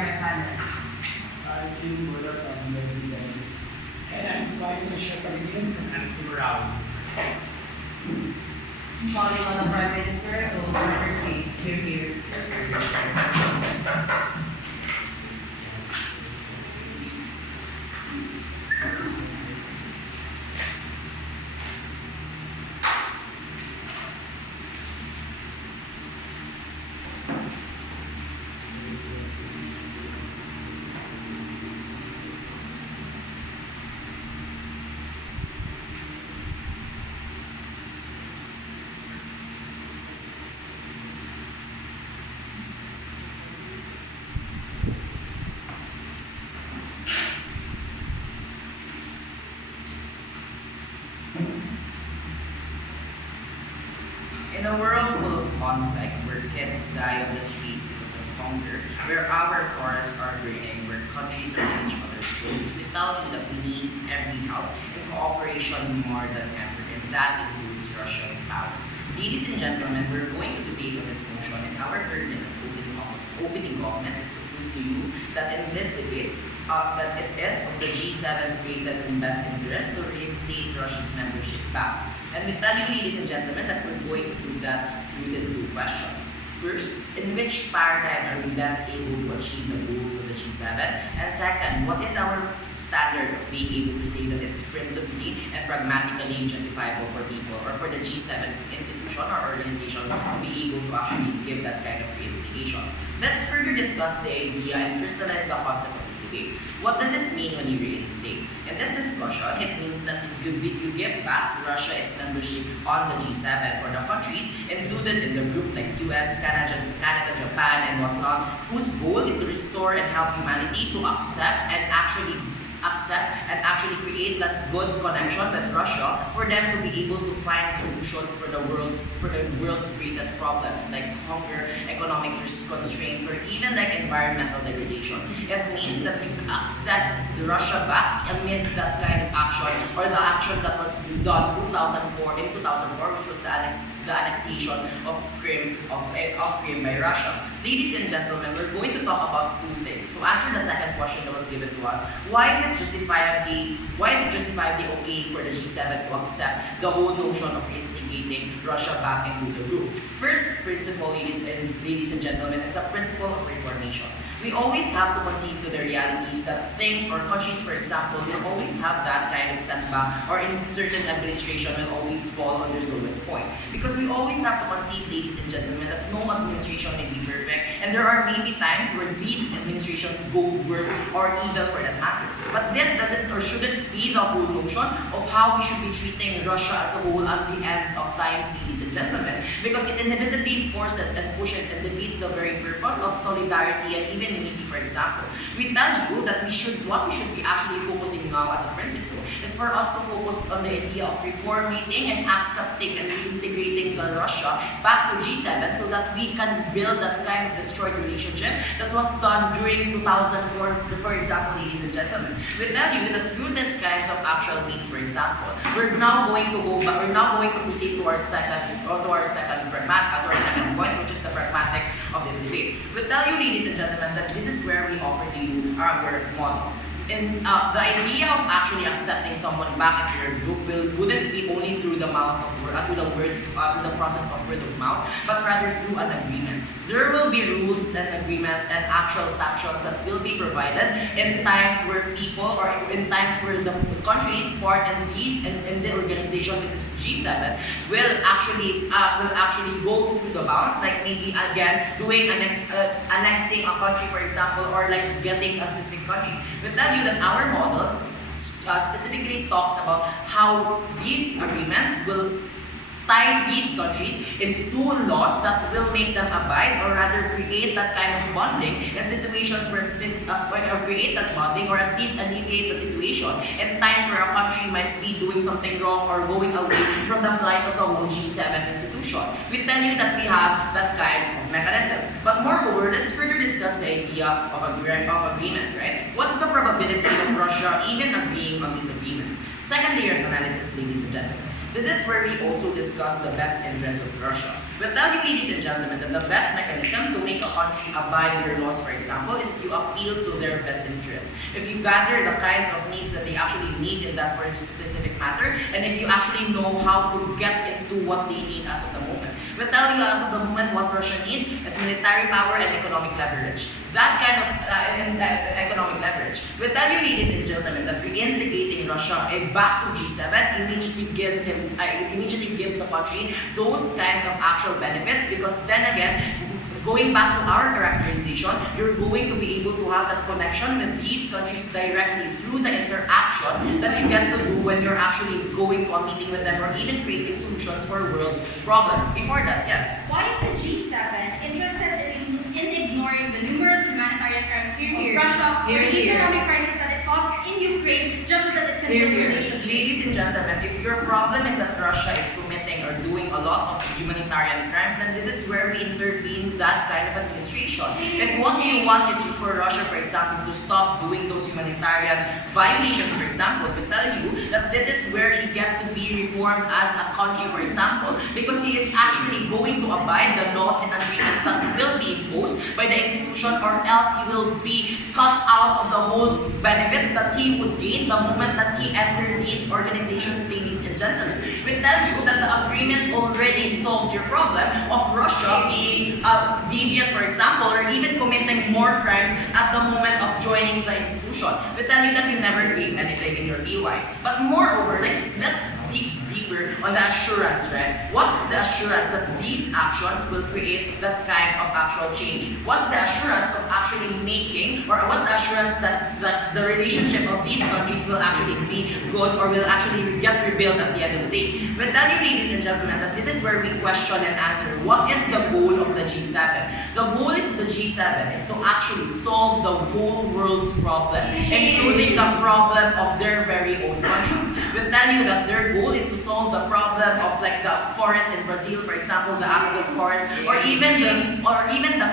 mechanic. I'm Kim Budak from Residence. And I'm Swahili Shepherdin from Ansimarawi. Calling on the Prime Minister, those order please. Here. In a world full of conflict, where kids die on the street because of hunger, where our forests are burning, where countries are at each other's throats, we tell you that we need every help and cooperation more than ever, and that includes Russia's power. Ladies and gentlemen, we're going to debate on this motion, and our purpose as opening government is to prove to you that in this debate, that it is of the G7's greatest and best interest to reinstate Russia's membership back. And we tell you, ladies and gentlemen, that we're going to do that through these two questions. First, in which paradigm are we best able to achieve the goals of the G7? And second, what is our standard of being able to say that it's principally and pragmatically justifiable for people or for the G7 institution or organization to be able to actually give that kind of reinstigation? Let's further discuss the idea and crystallize the concept of this debate. What does it mean when you reinstate? In this discussion, it means that you give back Russia its membership on the G7 for the countries included in the group like US, Canada, Japan, and whatnot, whose goal is to restore and help humanity to accept and actually create that good connection with Russia for them to be able to find solutions for the world's greatest problems like hunger, economic constraints, or even like environmental degradation. It means that you accept Russia back amidst that kind of action, or the action that was done in 2004, which was the annexation of Crimea by Russia. Ladies and gentlemen, we're going to talk about two things. To answer the second question that was given to us, why is it justifiably okay for the G7 to accept the whole notion of instigating Russia back into the group? First principle, ladies and gentlemen, is the principle of reformation. We always have to concede to the realities that things or countries, for example, will always have that kind of setback, or in certain administration will always fall on their lowest point. Because we always have to concede, ladies and gentlemen, that no administration may be perfect, and there are maybe times where these administrations go worse or evil for that matter. But this doesn't or shouldn't be the whole notion of how we should be treating Russia as a whole at the ends of times, ladies and gentlemen, because it inevitably forces and pushes and defeats the very purpose of solidarity and even unity. For example, we tell you that what we should be actually focusing now as a principle is for us to focus on the idea of reformating and accepting and reintegrating Russia back to G7 so that we can build that kind of destroyed relationship that was done during 2004, for example, ladies and gentlemen. We tell you that through this kinds of actual means, for example, we're now going to proceed to our second point, which is the pragmatics of this debate. We tell you, ladies and gentlemen, that this is where we offer to you our model. And the idea of actually accepting someone back into your group wouldn't be only through the process of word of mouth, but rather through an agreement. There will be rules and agreements and actual sanctions that will be provided in times where people, or in times where the countries part and peace in the organization, which is G7, will actually go through the bounds, like maybe again doing annexing a country, for example, or like getting a specific country. We'll tell you that our models specifically talks about how these agreements will tie these countries into laws that will make them abide, or rather create that kind of bonding in situations where create that bonding, or at least alleviate the situation in times where a country might be doing something wrong or going away from the plight of the whole G7 institution. We tell you that we have that kind of mechanism. But moreover, let's further discuss the idea of agreement, right? What's the probability of Russia even agreeing on these agreements? Second layer of analysis, ladies and gentlemen. This is where we also discuss the best interests of Russia. We'll tell you, ladies and gentlemen, that the best mechanism to make a country abide their laws, for example, is if you appeal to their best interests. If you gather the kinds of needs that they actually need in that for a specific matter, and if you actually know how to get into what they need as of the moment. We'll tell you as of the moment what Russia needs is military power and economic leverage. That kind of economic leverage. We'll tell you, ladies and gentlemen, that reintegrating Russia back to G7 immediately gives the country those kinds of actual benefits, because then again, going back to our characterization, you're going to be able to have that connection with these countries directly through the interaction that you get to do when you're actually going to a meeting with them or even creating solutions for world problems. Before that, yes? Why is the G7 interested in ignoring the numerous humanitarian crimes of Russia or the economic crisis that it causes in Ukraine just so that it can build relations? Ladies and gentlemen, if your problem is that Russia is committing or doing a lot of humanitarian crimes, then this is where we intervene that kind of administration. If what you want is for Russia, for example, to stop doing those humanitarian violations, for example, we tell you that this is where he gets to be reformed as a country, for example, because he is actually going to abide the laws and agreements that will be imposed by the institution, or else he will be cut out of the whole benefits that he would gain the moment that he entered these organizations, ladies and gentlemen. We tell you that the agreement already solves your problem of Russia being deviant, for example, or even committing more crimes at the moment of joining the institution. We tell you that you never gave anything in your PY. But moreover, let's dig deeper on the assurance, right? What's the assurance that these actions will create that kind of actual change? What's the assurance of actually making, or what's the assurance that the relationship of these countries will actually be good or will actually get rebuilt at the end of the day? We tell you, ladies and gentlemen, that this is where we question and answer. What is the goal of the G7? The goal of the G7 is to actually solve the whole world's problem, including the problem of their very own countries. We tell you that their goal is to solve the problem of like the forest in Brazil, for example, the Amazon forest, or even the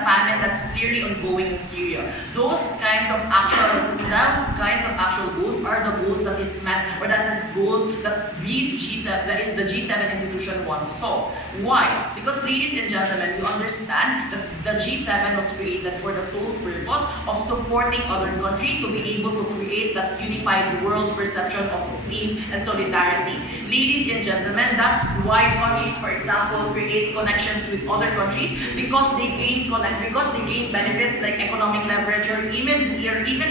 famine that's clearly ongoing in Syria. Those kinds of actual goals are the goals that is meant, or that is goals that the G7 institution wants to solve. Why? Because, ladies and gentlemen, you understand that the G7 was created for the sole purpose of supporting other countries to be able to create that unified world perception of peace and solidarity. Ladies and gentlemen, that's why countries, for example, create connections with other countries, because they gain benefits like economic leverage, or even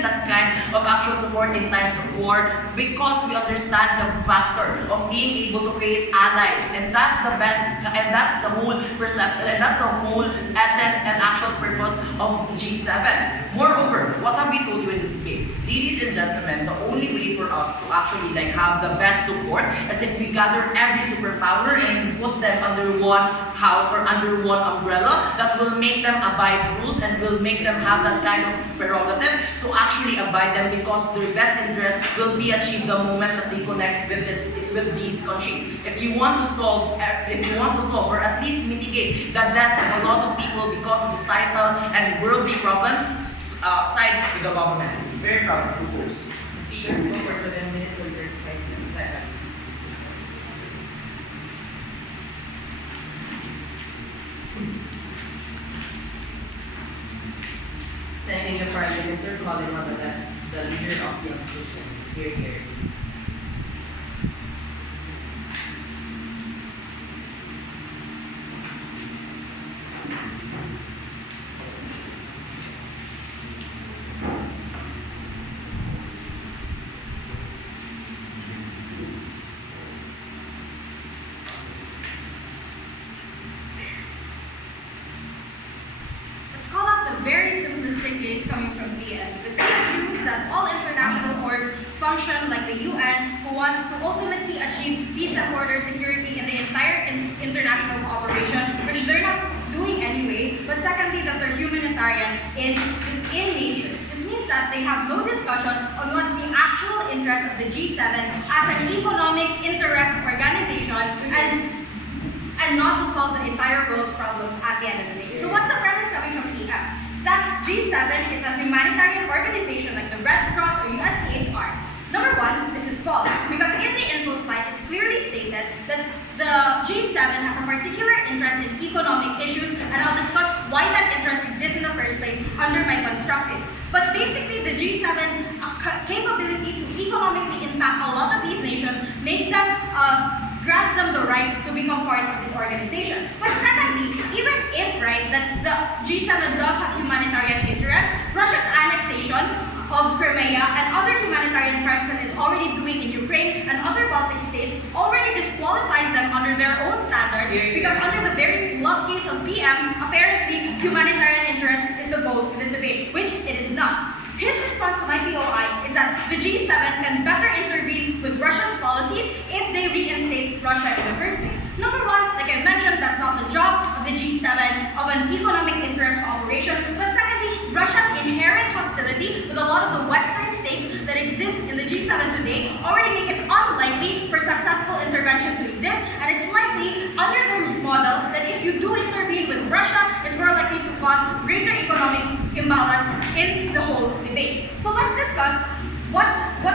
that kind of actual support in times of war, because we understand the factor of being able to create allies, and that's the best, and that's the whole perception, and that's the whole essence and actual purpose of G7. Moreover, what have we told you in this debate? Ladies and gentlemen, the only way for us to actually have the best support is if we gather every superpower and put them under one house or under one umbrella that will make them abide rules and will make them have that kind of prerogative to actually abide them, because their best interest will be achieved the moment that they connect with these countries. If you want to solve or at least mitigate the deaths of a lot of people because of societal and worldly problems, side with the government. Very proud of propose. Speakers go for 7 minutes or 35 seconds. Thanking the Prime Minister, calling on the leader of the opposition. Here. Let's call out the very simplistic case coming from PN, because it assumes that all international orgs function like the UN, who wants to ultimately achieve peace and border security in the entire international cooperation, which they're not doing anyway, but secondly, that they're humanitarian in nature. This means that they have no discussion on what's the actual interest of the G7 as an economic interest organization, and not to solve the entire world's problems at the end of the day. So what's the premise coming from PM? That G7 is a humanitarian organization like the Red Cross or UNHCR. Number one, this is false, because in the info slide, it's clearly stated that the G7 has a particular interest in economic issues, and I'll discuss why that interest exists in the first place under my constructives. But basically, the G7's capability to economically impact a lot of these nations make them grant them the right to become part of this organization. But secondly, even if, right, that the G7 does have humanitarian interests, Russia's annexation of Crimea and other humanitarian crimes that it's already doing in Ukraine and other Baltic states already disqualifies them under their own standards, because under the very fluff case of PM, apparently humanitarian interest is the goal in this debate, which it is not. His response to my POI is that the G7 can better intervene with Russia's policies if they reinstate Russia in the first place. Number one, like I mentioned, that's not the job of the G7 of an economic interest operation. But secondly, Russia's inherent hostility with a lot of the Western states that exist in the G7 today already make it unlikely for successful intervention to exist. And it's likely, under their model, that if you do intervene with Russia, it's more likely to cause greater economic imbalance in the whole debate. So let's discuss what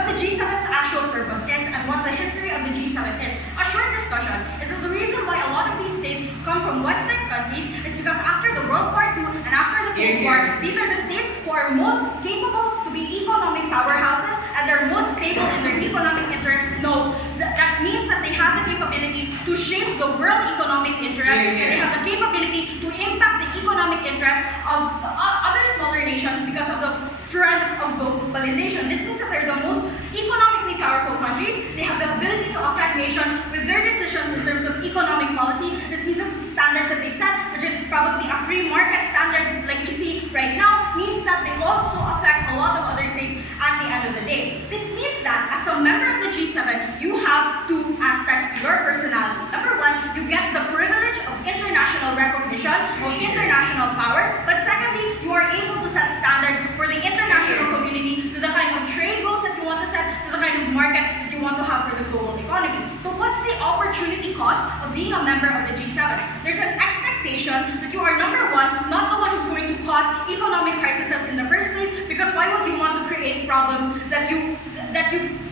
the G7's actual purpose is and what the history of the G7 is. A short discussion is that the reason why a lot of these states come from Western countries is because after the World War II and after the Cold War, these are the states who are most capable to be economic powerhouses and they're most stable in their economic interests. No, that means that they have the capability to shape the world economic interest, and they have the capability to impact the economic interests of other smaller nations because of the trend of globalization. This means that they're the most economically powerful countries. They have the ability to affect nations with their decisions in terms of economic policy. This means that the standards that they set, which is probably a free market standard like we see right now, means that they also affect a lot of other states at the end of the day. This means that as a member of the G7, you have two aspects to your personality. Number one, you get the privilege of international recognition, of international power, but secondly, you are able to set standards for the international community to the kind of trade rules that you want to set, to the kind of market that you want to have for the global economy. But what's the opportunity cost of being a member of the G7? There's an expectation that you are, number one, not the one who's going to cause economic crises in the first place, because why would you want to create problems that you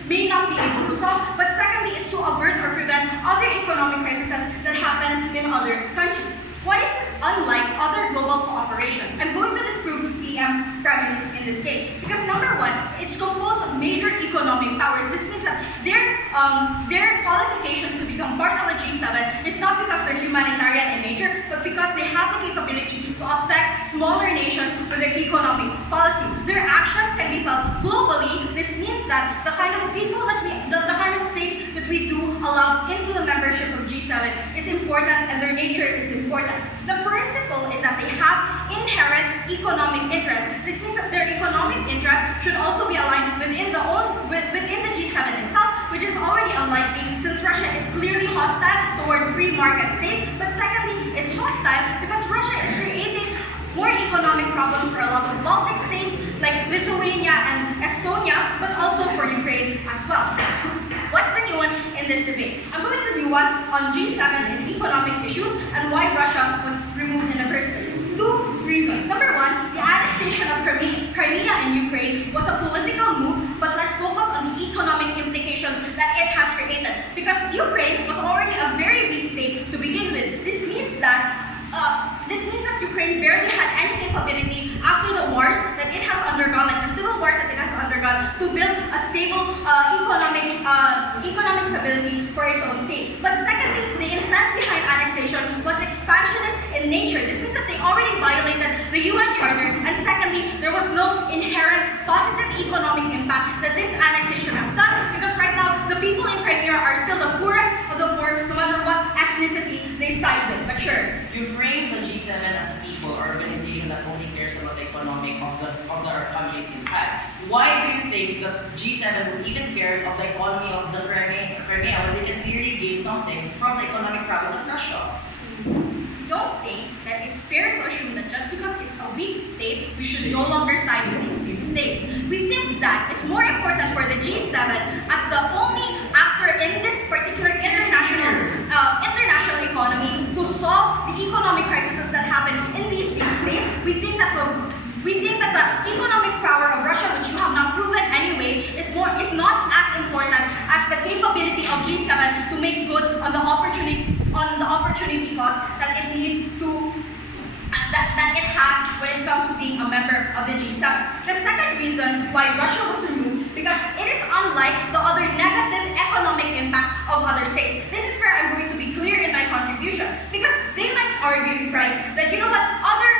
may not be able to solve? But secondly, it's to avert or prevent other economic crises that happen in other countries. Why is this unlike other global cooperations? I'm going to disprove PM's premise in this case. Because number one, it's composed of major economic powers. This means that their qualifications to become part of a G7 is not because they're humanitarian in nature, but because they have the capability to affect smaller nations with their economic policy. Their actions can be felt globally. This means that the kind of people that the kind of states that we do allow into the membership of G7 is important, and their nature is important. The principle is that they have inherent economic interest. This means that their economic interest should also be aligned within the G7 itself, which is already unlikely since Russia is clearly hostile towards free market states. But secondly, it's hostile because Russia is creating more economic problems for a lot of Baltic states like Lithuania and Estonia, but also for Ukraine as well. What's the nuance in this debate? I'm going to nuance on G7 and economic issues and why Russia was removed in the first place. Two reasons. Number one, the annexation of Crimea and Ukraine was a political move, but let's focus on the economic implications that it has created. Because Ukraine was already a very weak state to begin with. This means that Ukraine barely had any capability after the wars that it has undergone, like the civil wars that it has undergone, to build a stable economic stability for its own state. But secondly, the intent behind annexation was expansionist in nature. This means that they already violated the UN Charter, and secondly, there was no inherent positive economic impact that this annexation has done, because right now, the people in Crimea are still the poorest of the poor, no matter what ethnicity they side with. But sure. You frame the G7 as people or organization that only cares about the economic of the countries inside. Why do you think the G7 would even care of the economy of the Crimea when they can clearly gain something from the economic prowess of Russia? Don't think that it's fair to assume that just because it's a weak state, we should no longer side with these weak states. We think that it's more important for the G7 as the only actor in this particular international economy to solve the economic crises that happen in these weak states. We think that the economic power of Russia, which you have not proven anyway, is not as important as the capability of G7 to make good on the opportunity opportunity cost that it needs to that it has when it comes to being a member of the G7. The second reason why Russia was removed, because it is unlike the other negative economic impacts of other states. This is where I'm going to be clear in my contribution, because they might argue, right, that you know what, other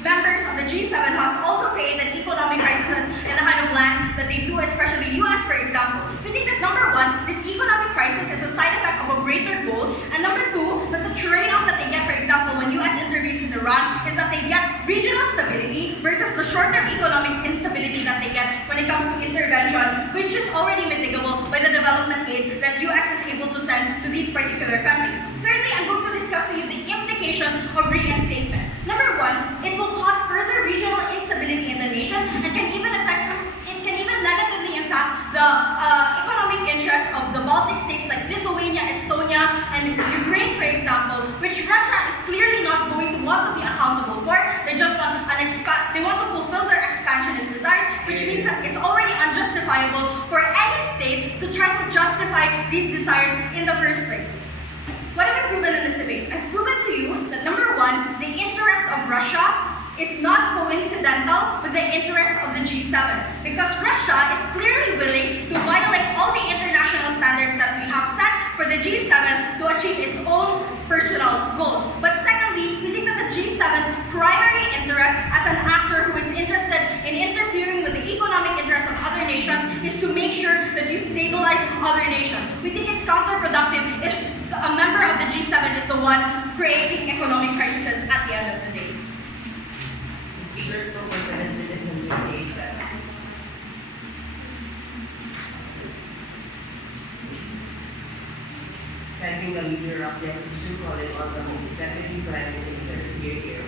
members of the G7 has also created economic crises in the kind of lands that they do, especially US, for example. We think that number one, this economic crisis is a side effect of a greater goal, and number two, that the trade-off that they get, for example, when US intervenes in Iran, is that they get regional stability versus the short-term economic instability that they get when it comes to intervention, which is already mitigable by the development aid that US is able to send to these particular countries. Thirdly, I'm going to discuss to you the implications of reinstatement. Number one, it will cause further regional instability in the nation and can even negatively impact the economic interests of the Baltic states like Lithuania, Estonia, and Ukraine, for example, which Russia is clearly not going to want to be accountable for. They just want they want to fulfill their expansionist desires, which means that it's already unjustifiable for any state to try to justify these desires in the first place. What have I proven in this debate? I've proven to you that number one, the interest of Russia is not coincidental with the interests of the G7, because Russia is clearly willing to violate all the international standards that we have set for the G7 to achieve its own personal goals. But secondly, we think that the G7's primary interest as an actor who is interested in interfering with the economic interests of other nations is to make sure that you stabilize other nations. We think it's counterproductive if a member of the G7 is the one creating economic crises at the end of the day. Speakers for 7 minutes and 28 seconds. Thanking the leader of the opposition, calling on the Deputy Prime Minister here.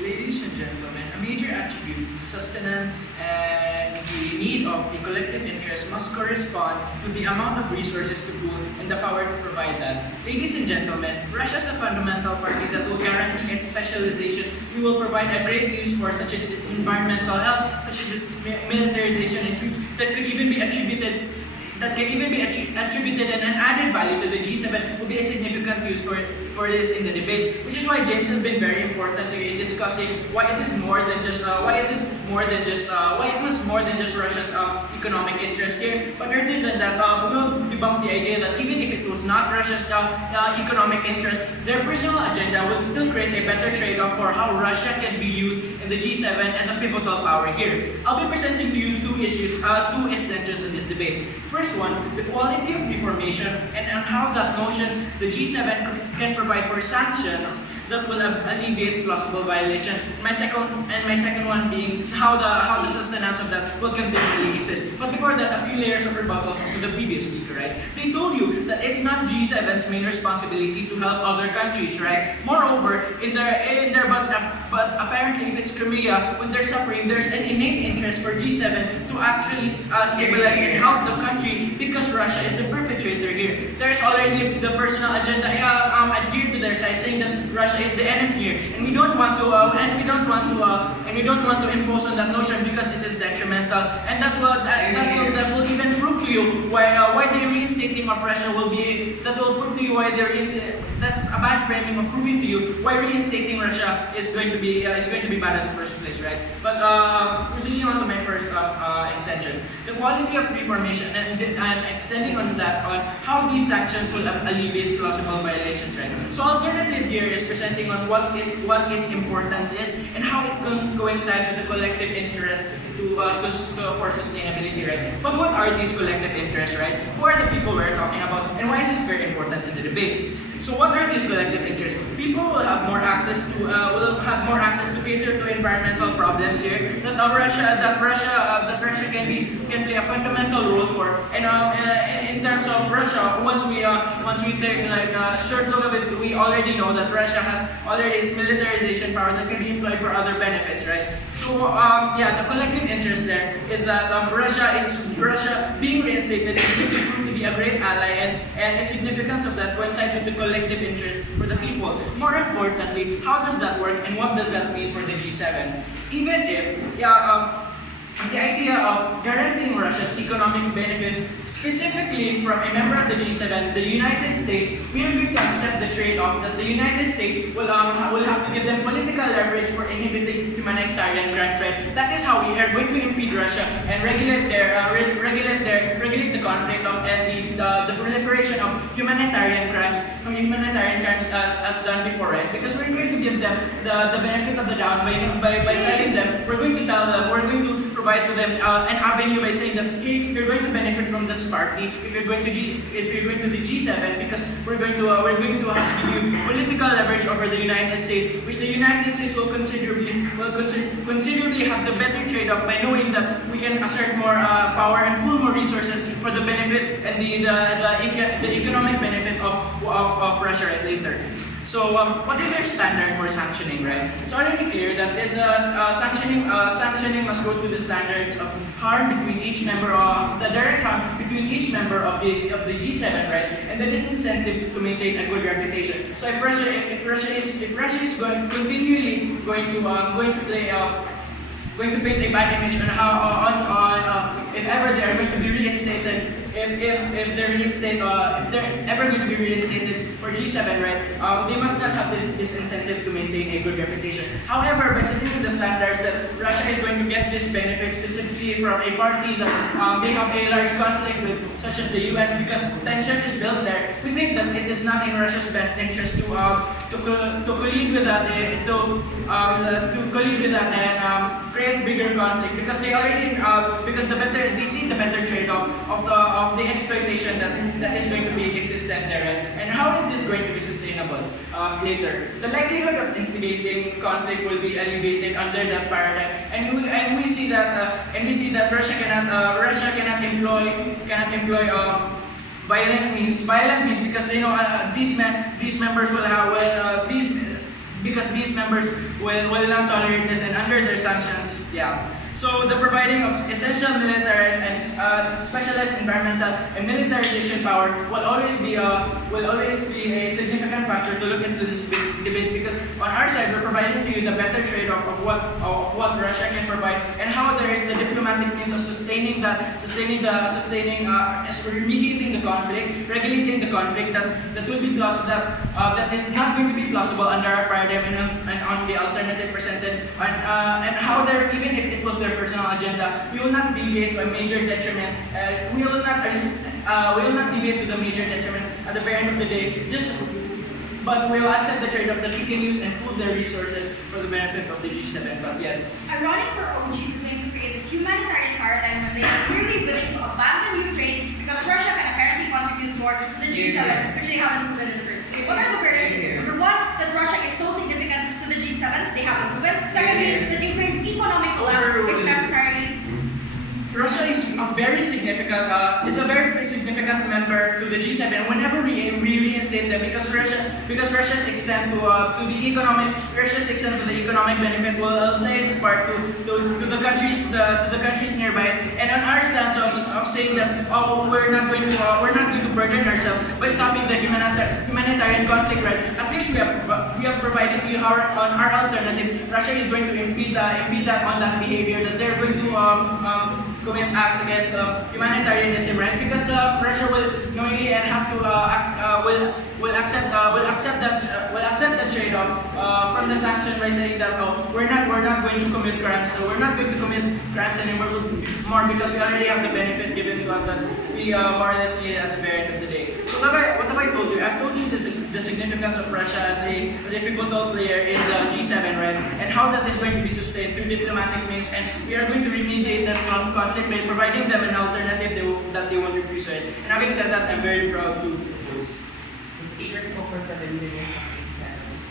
Ladies and gentlemen, a major attribute to the sustenance and the need of the collective interest must correspond to the amount of resources to pool and the power to provide that. Ladies and gentlemen, Russia is a fundamental party that will guarantee its specialization. We will provide a great use for, such as its environmental health, such as its militarization, and that could even be attributed and an added value to the G7 will be a significant use for this in the debate, which is why James has been very important in discussing why it was more than just Russia's economic interest here. But rather than that, we will debunk the idea that even if it was not Russia's economic interest, their personal agenda would still create a better trade-off for how Russia can be used in the G7 as a pivotal power here. I'll be presenting to you two extensions in this debate. First one, the quality of reformation and how that notion the G7 can provide for sanctions that will alleviate plausible violations. My second one being how the sustenance of that will continually exist. But before that, a few layers of rebuttal to the previous speaker, right? They told you that it's not G7's main responsibility to help other countries, right? Moreover, but apparently if it's Crimea, when they're suffering, there's an innate interest for G7 to actually stabilize and help the country because Russia is the perpetrator here. There's already the personal agenda adhered to their side, saying that Russia is the enemy here, and we don't want to impose on that notion because it is detrimental, and that will even prove to you why the reinstating of Russia will be that's a bad framing of proving to you why reinstating Russia is going to be bad in the first place, right? But proceeding on to my first extension, the quality of reformation and extending on that on how these sanctions will alleviate plausible violations, right? So alternative here is presenting on what its importance is and how it coincides with the collective interest for sustainability, right? But what are these collective interests, right? Who are the people we're talking about, and why is this very important in the debate? So what are these collective interests? People will have more access to cater to environmental problems here that Russia can play a fundamental role for. And in terms of Russia, once we take like a short look at it, we already know that Russia has already its militarization power that can be employed for other benefits, right? So yeah, the collective interest there is that Russia being reinstated is going to prove to be a great ally, and the significance of that coincides with the collective interest for the people. More importantly, how does that work and what does that mean for the G7? Even if, the idea of guaranteeing Russia's economic benefit, specifically from a member of the G7, the United States, we are going to accept the trade-off that the United States will have to give them political leverage for inhibiting humanitarian grants, right? That is how we are going to impede Russia and regulate the conflict and the proliferation of humanitarian crimes as done before, right? Because we're going to give them the benefit of the doubt by telling them, we're going to provide to them an avenue by saying that, hey, you're going to benefit from this party if you're going to the G7, because we're going to have to give you political leverage over the United States, which the United States will considerably have the better trade-off by knowing that we can assert more power and pool more resources for the benefit and the economic benefit of Russia right later. So what is their standard for sanctioning, right? It's already clear that sanctioning must go to the standards of harm between each member of the direct harm between each member of the G7, right? And the disincentive to maintain a good reputation. So if Russia is continually going to paint a bad image on how if ever they are going to be reinstated. If they're ever going to be reinstated for G7, right, they must not have this incentive to maintain a good reputation. However, by setting the standards that Russia is going to get this benefit specifically from a party that they have a large conflict with, such as the US, because tension is built there, we think that it is not in Russia's best interest to collude with that and create bigger conflict, because they see the better trade-off of the exploitation that is going to be existent there, right? And how is this going to be sustainable later? The likelihood of instigating conflict will be alleviated under that paradigm, and we see that Russia cannot employ violent means because they know these members will not tolerate this, and under their sanctions, yeah. So the providing of essential militarized and specialized environmental and militarization power will always be a significant factor to look into this debate, because on our side we're providing to you the better trade-off of what Russia can provide, and how there is the diplomatic means of remediating the conflict, regulating the conflict that will be that is not going to be plausible under our paradigm and on the alternative presented, and how there, even if it was their personal agenda, we will not deviate to a major detriment. We will not deviate to the major detriment at the very end of the day. But we will accept the trade-off that we can use and pool their resources for the benefit of the G7. But yes. Ironic for OG to claim to create a humanitarian paradigm when they are clearly willing to abandon Ukraine because Russia can apparently contribute more to the G7, which they haven't proven in the first place. What are the barriers? Number one, that Russia is so significant to the G7, they haven't proven. Secondly, that Ukraine's economic collapse is necessarily. Russia is a very significant member to the G7 whenever we reinstate them, because Russia's extent to the economic benefit will play its part to the countries nearby. And on our stance of saying that we're not going to burden ourselves by stopping the humanitarian conflict, right? At least we have provided you on our alternative. Russia is going to impede that on that behavior, that they're going to commit acts against humanitarianism, right? Because Russia will knowingly and have to will accept the trade-off from the sanction by saying that we're not going to commit crimes, so we're not going to commit crimes anymore because we already have the benefit given to us that we more or less need at the very end of the day. So what have I told you? I've told you this is the significance of Russia as a pivotal player in the G7, right? And how that is going to be sustained through diplomatic means, and we are going to remediate that conflict by providing them an alternative that they won't refuse, right? And having said that, I'm very proud to propose. The speaker spoke for 7 minutes and 8 seconds.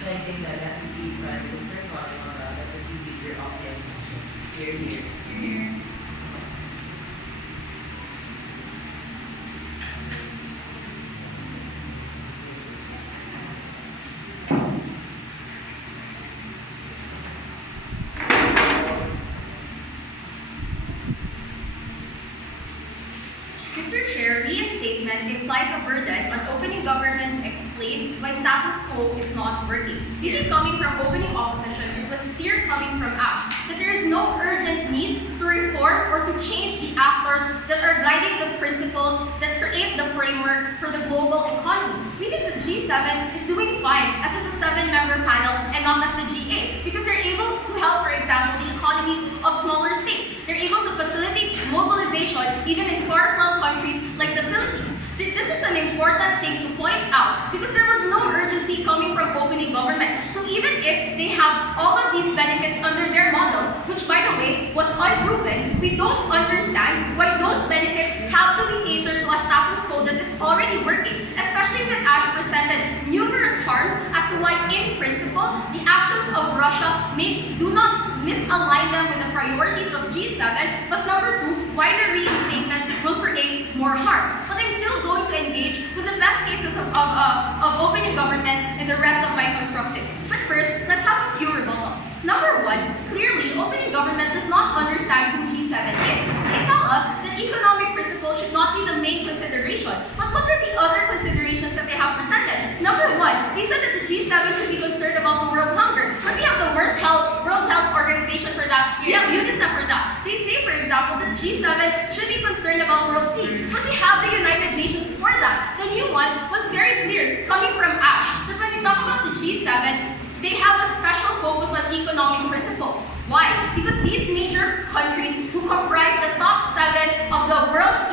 I think that Deputy Prime Minister calling on the Deputy Leader of the Opposition. Here. Mr. Chair, reinstatement implies a burden on opening government explained why status quo is not working. This is coming from opening opposition. It was clear coming from ASH that there is no urgent need to reform or to change the actors that are guiding the principles that create the framework for the global economy. We think the G7 is doing fine as just a 7-member panel and not as the G8 because they're able to help, for example, the economies of smaller states. They're able to facilitate mobilization even in far-flung countries like the Philippines. This is an important thing to point out because there was no urgency coming from opening government. So even if they have all of these benefits under their model, which by the way was unproven, we don't understand why those benefits have to be catered to a status quo that is already working, especially when ASH presented numerous harms as to why in principle the actions of Russia do not misalign them with the priorities of G7, but number 2, why the reinstatement will create more harm. But I'm still going to engage with the best cases of opening government in the rest of my constructives. But first, let's have a few rebuttals. Number 1, clearly opening government does not understand who G7 is. They tell us that economic principles should not be the main consideration. But what are the other considerations that they have presented? Number 1, they said that the G7 should be concerned about the world hunger. But we have the World Health Organization for that. We have UNICEF for that. They say, for example, that G7 should be concerned about world peace. But we have the United Nations for that. The new one was very clear, coming from ASH, that when we talk about the G7, they have a special focus on economic principles. Why? Because these major countries who comprise the top 7 of the world's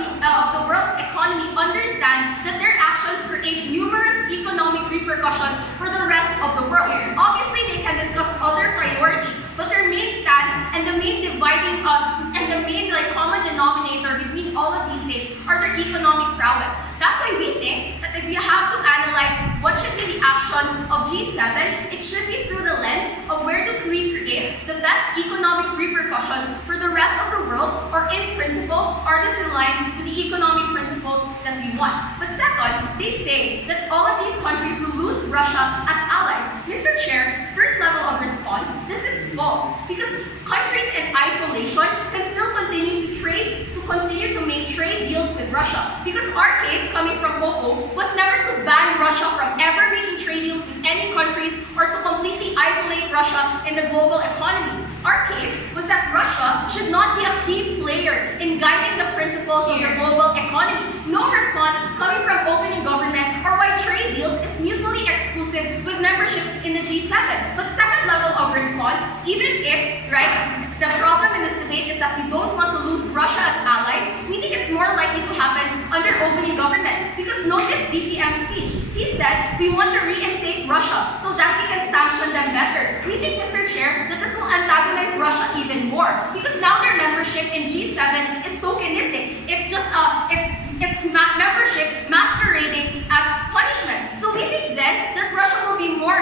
economy understand that their actions create numerous economic repercussions for the rest of the world. Obviously, they can discuss other priorities, but their main stance and the main dividing and the main common denominator between all of these states are their economic prowess. That's why we think that if you have to analyze what should be the action of G7, it should be through the lens of where do we create the best economic repercussions for the rest of the world, or in principle, are this in line with the economic principles that we want. But second, they say that all of these countries will lose Russia as allies. Mr. Chair, first level of response, this is false because countries in isolation can still continue to make trade deals with Russia. Because our case, coming from Coco, was never to ban Russia from ever making trade deals with any countries or to completely isolate Russia in the global economy. Our case was that Russia should not be a key player in guiding the principles of the global economy. No response coming from opening government or why trade deals is mutually exclusive with membership in the G7. But second level of response, even if, the problem in this debate is that we don't want to lose Russia as allies, we think it's more likely to happen under opening government. Because notice DPM's speech. He said, we want to reinstate Russia so that we can sanction them better. We think, Mr. Chair, that this will antagonize Russia even more. Because now their membership in G7 is tokenistic. It's just, membership masquerading as punishment. So we think then that Russia will be more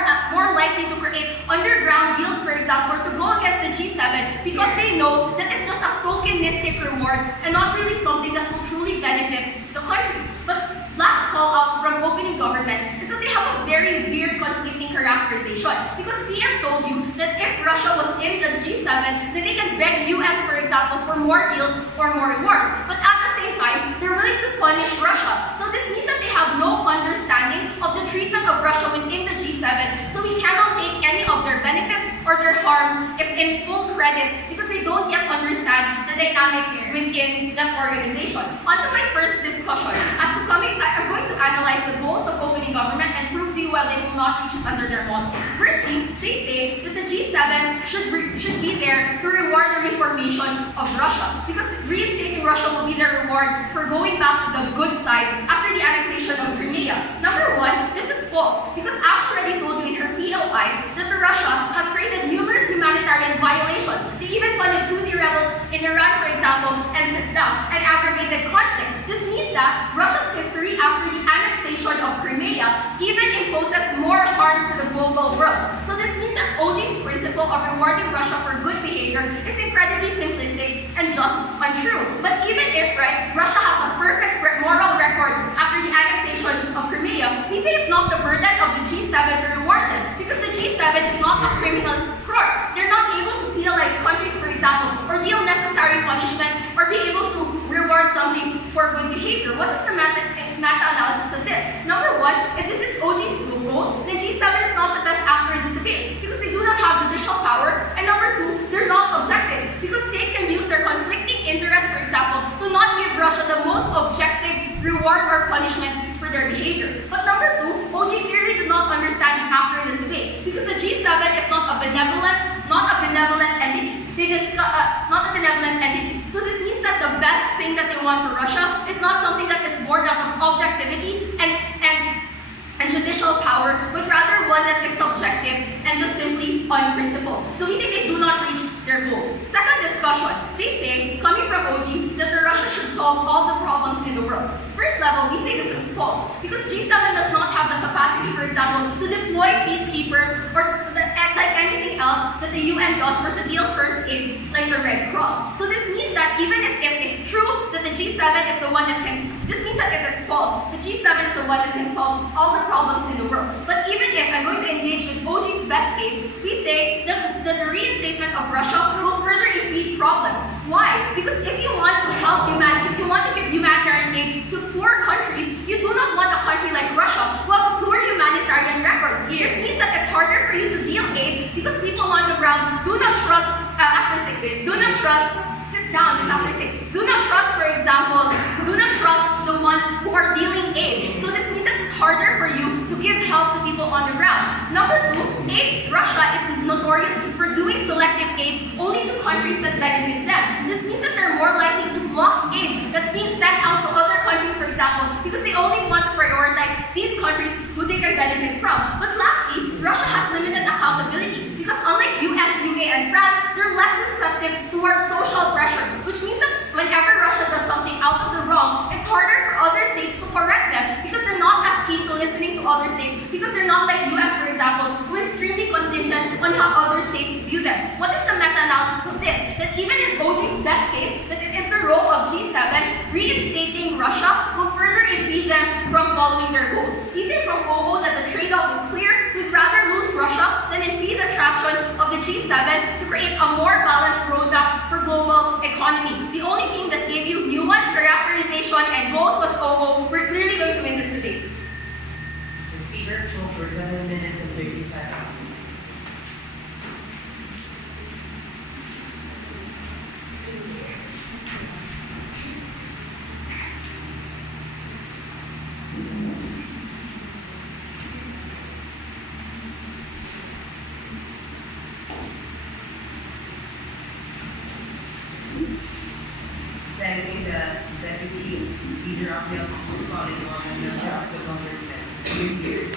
likely to create underground deals, for example, or to go against the G7 because they know that it's just a tokenistic reward and not really something that will truly benefit the country. But last call out from opening government is that they have a very weird conflicting characterization because PM told you that if Russia was in the G7, then they can beg US, for example, for more deals or more rewards. But at the same time, they're willing to punish Russia. So this means that they have no understanding of the treaty treatment of Russia within the G7, so we cannot take any of their benefits or their harms if in full credit because they don't yet understand the dynamics within that organization. On to my first discussion. I'm going to analyze the goals of opening government and prove to you why they will not reach it under their model. Firstly, they say that the G7 should be there to reward the reformation of Russia because reinstating Russia will be their reward for going back to the good side after the annexation of Crimea. Number one, this is false because Ash already told you in her PLI that Russia has created numerous humanitarian violations. They even funded Houthi rebels in Iran, for example, and set down and aggravated conflict. This means that Russia's history after the annexation of Crimea even imposes more harm to the global world. So this means that OG's principle of rewarding Russia for good behavior is incredibly simplistic and just untrue. But even if, right, Russia has a perfect moral record after the annexation of Crimea, we say it's not the burden of the G7 to reward them because the G7 is not a criminal court. They're not able to penalize countries, for example, or deal necessary punishment or be able to reward something for good behavior. What is the meta-analysis of this? Number one, if this is OG's goal, then G7 is not the best actor in this debate because they do not have judicial power. And number two, they're not objectives because states can use their conflicting interests, for example, to not give Russia the most objective reward or punishment for their behavior. But number two, OG clearly did not understand the actor in this debate because the G7 is not a benevolent entity. Not a benevolent entity. So this means that the best thing that they want for Russia is not something that is born out of objectivity and judicial power, but rather one that is subjective and just simply unprincipled. So we think they do not reach their goal. Second discussion, they say, coming from OG, that Russia should solve all the problems in the world. First level, we say this is false because G7 does not have the capacity, for example, to deploy peacekeepers or like anything else that the UN does for to deal first aid like the Red Cross. So this means that even if it is true that the G7 is the one that can, this means that it is false. The G7 is the one that can solve all the problems in the world. But even if I'm going to engage with OG's best case, we say that the reinstatement of Russia will further impede problems. Why? Because if you want to help if you want to give humanitarian aid to poor countries, you do not want a country like Russia who have a poor humanitarian record. This means that it's harder for you to deal aid because people on the ground do not trust sit down, it's after 6. Do not trust, for example, the ones who are dealing aid. So this means that it's harder for you to give help to people on the ground. Number two, Russia is notorious for doing selective aid only to countries that benefit them. This means that they're more likely to block aid that's being sent out to other countries, for example, because they only want to prioritize these countries who they can benefit from. But lastly, Russia has limited accountability because unlike US, UK, and France, they're less receptive towards social pressure, which means that whenever Russia does something out of the wrong, it's harder for other states to correct them because they're not as keen to listening to other states because they're not like US, for example, who is extremely contingent on how other states view them. What is the meta-analysis of this? That even in OG's best case, that it is the role of G7, reinstating Russia will further impede them from following their goals. We say from OO that the trade-off is clear. We'd rather lose Russia than impede the traction of the G7 to create a more balanced roadmap for global economy. The only thing that gave you nuance, characterization, and goals was OO. We're clearly going to win this debate. The speaker spoke for 7 minutes and 30 seconds. Thanking the Deputy Leader of the Opposition Calling on the government here.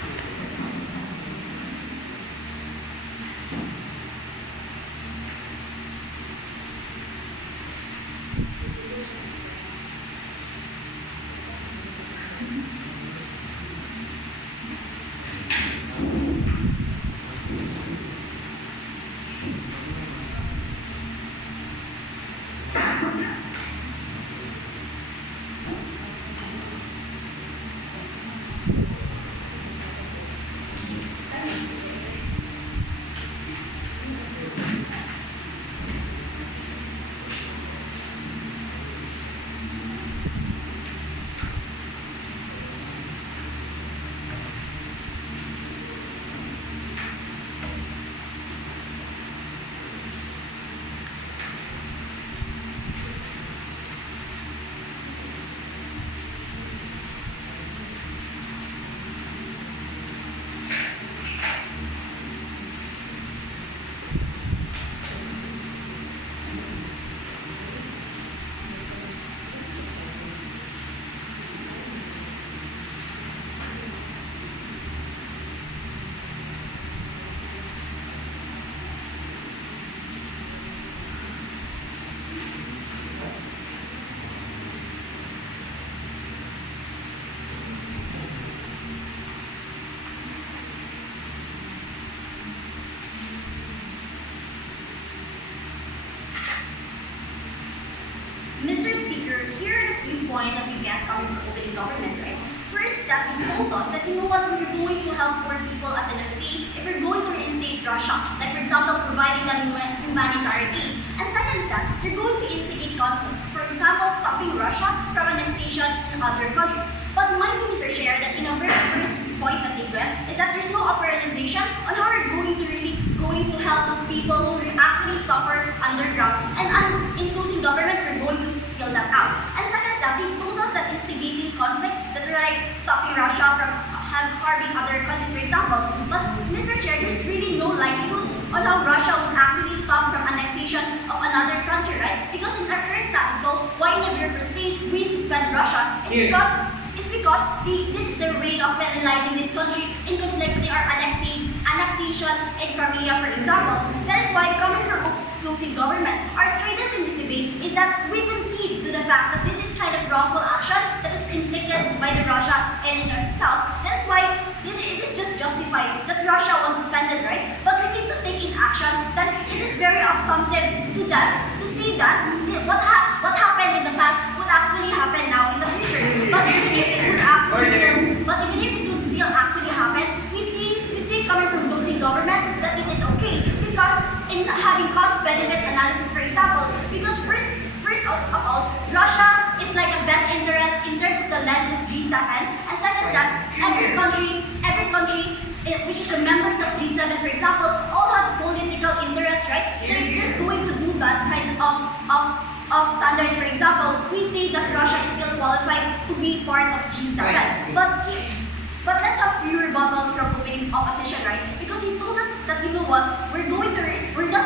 Speaker, here are the few points that we get coming from opening government, right? First, that we told us that you know what, we're going to help poor people at the end of the day if we're going to reinstate Russia. Like for example, providing them humanitarian aid. And second is that they're going to instigate conflict. For example, stopping Russia from annexation in other countries. But mind you, Mr. Chair, that in a very first point that they get is that there's no operationalization on how we're going to help those people who actually suffer underground. And in closing government, we're going to fill that out. And second, that they told us that instigating conflict, that we're like stopping Russia from harming other countries, for example. But Mr. Chair, there's really no likelihood on how Russia would actually stop from annexation of another country, right? Because in our current status quo, why in the very first place we suspend Russia? It's because this is their way of penalizing this country in conflicting our annexation in Crimea, for example. That is why, coming from closing government, our traders in this debate is that we concede to the fact that this is kind of wrongful action that is inflicted by the Russia and in itself. That is why it is just justified that Russia was suspended, right? But we need to take in action that it is very assumptive to say that what happened in the past would actually happen now in the future. But even if it would still actually happen, we see coming from closing government that it is okay because in having cost-benefit analysis, for example, because first of all, Russia is like a best interest in terms of the lens of G7, and second is that every country which is the members of G7, for example, all have political interests, right? So if you're going to do that kind of standards, for example, we say that Russia is still qualified to be part of G7. But let's have few rebuttals from opening opposition, right? Because they told us that you know what, we're not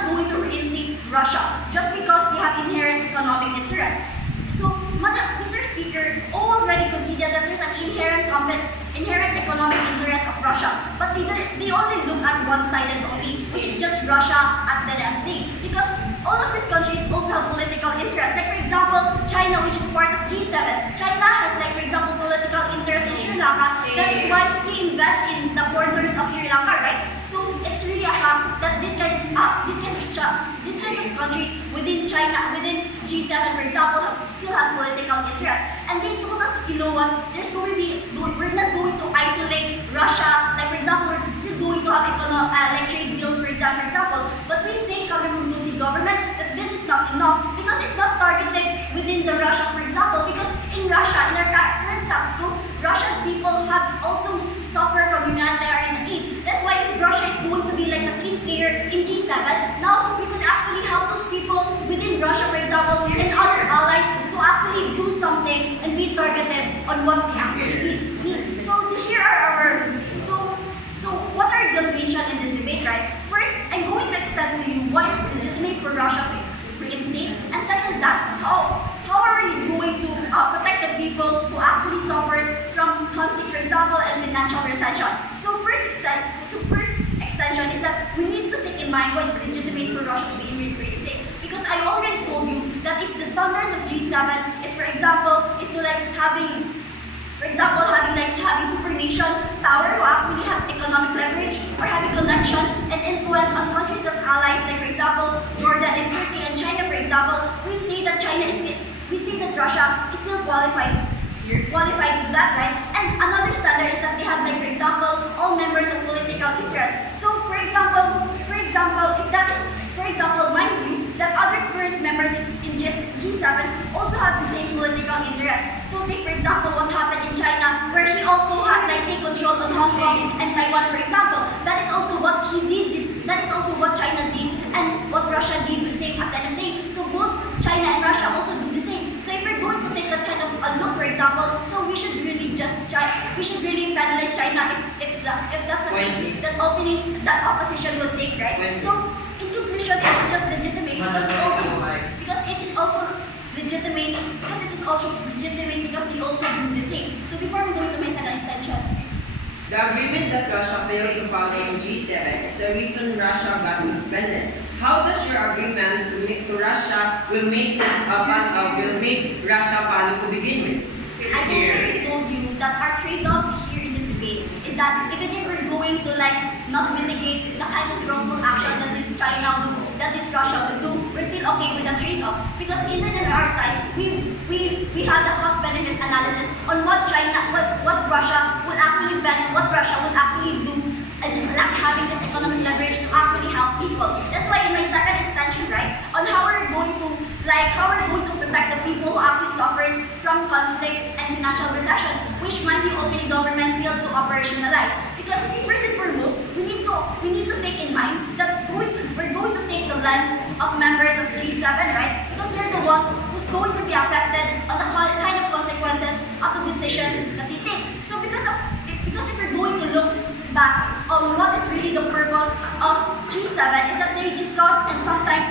going to reinstate Russia just because they have inherent economic interest. So, Mr. Speaker, all already considered that there's an inherent economic interest of Russia, but they only look at one-sided only, which is just Russia at the end of the day. Because all of these countries also have political interests. Like for example, China, which is part of G7. China has like for example political interest in Sri Lanka. That is why we invest in the borders of Sri Lanka, right? So it's really a fact that these kinds of countries within China, within G7, for example, still have political interest. And they told us, you know what, we're not going to isolate Russia. Like for example, we're still going to have trade deals for example. But we say coming from losing government that this is not enough because it's not targeted within the Russia, for example. Because in Russia, in our current status quo, Russia's people have also suffered from humanitarian aid. That's why if Russia is going to be like a key player in G7, now we could actually help those people within Russia, for example, and other allies to actually do something and be targeted on what they actually need. So here are what are the mention in this debate, right? First, I'm going to explain to you why it's legitimate for Russia to reinstate, and second is that how are we going to protect the people who actually suffers from conflict, for example, and financial recession. So first extension is that we need to take in mind why it's legitimate for Russia to be reinstate. Because I already told you that if the standards of G7 is, for example, having super nation power who actually have economic leverage or having connection and influence on countries that allies, like for example, Jordan and Turkey and China, for example, we see that Russia is still qualified to that, right? And another standard is that they have, like for example, all members of political interest. So for example, mind you, that other current members in G7 also have the same political interest. So take for example what happened in China, where he also had take control on Hong Kong and Taiwan, for example. That is also what he did. That is also what China did, and what Russia did the same at the end of the day. So both China and Russia also do the same. So if we're going to take that kind of a look, for example, so we should really penalize China if that's a case that opposition will take, right? So in conclusion, it is just legitimate because it is also legitimate because they also do the same. So before we go to my second extension. The agreement that Russia failed to follow in G7 is the reason Russia got suspended. How does your agreement to Russia will make Russia follow to begin with? I already told you that our trade-off here in this debate is that even if we're going to not mitigate the kinds of wrongful action that this China that this Russia would do, we're still okay with the trade-off. Because even on our side, we have the cost-benefit analysis on what Russia would actually benefit, what Russia would actually do, and like having this economic leverage to actually help people. That's why in my second extension, right, on how we're going to protect the people who actually suffers from conflicts and financial recession, which might be only government failed to operationalize. Because first and foremost, we need to take in mind that we're going to take the lens of members of G7, right? Because they're the ones who's going to be affected on the kind of consequences of the decisions that they take. So because if we're going to look back on what is really the purpose of G7 is that they discuss and sometimes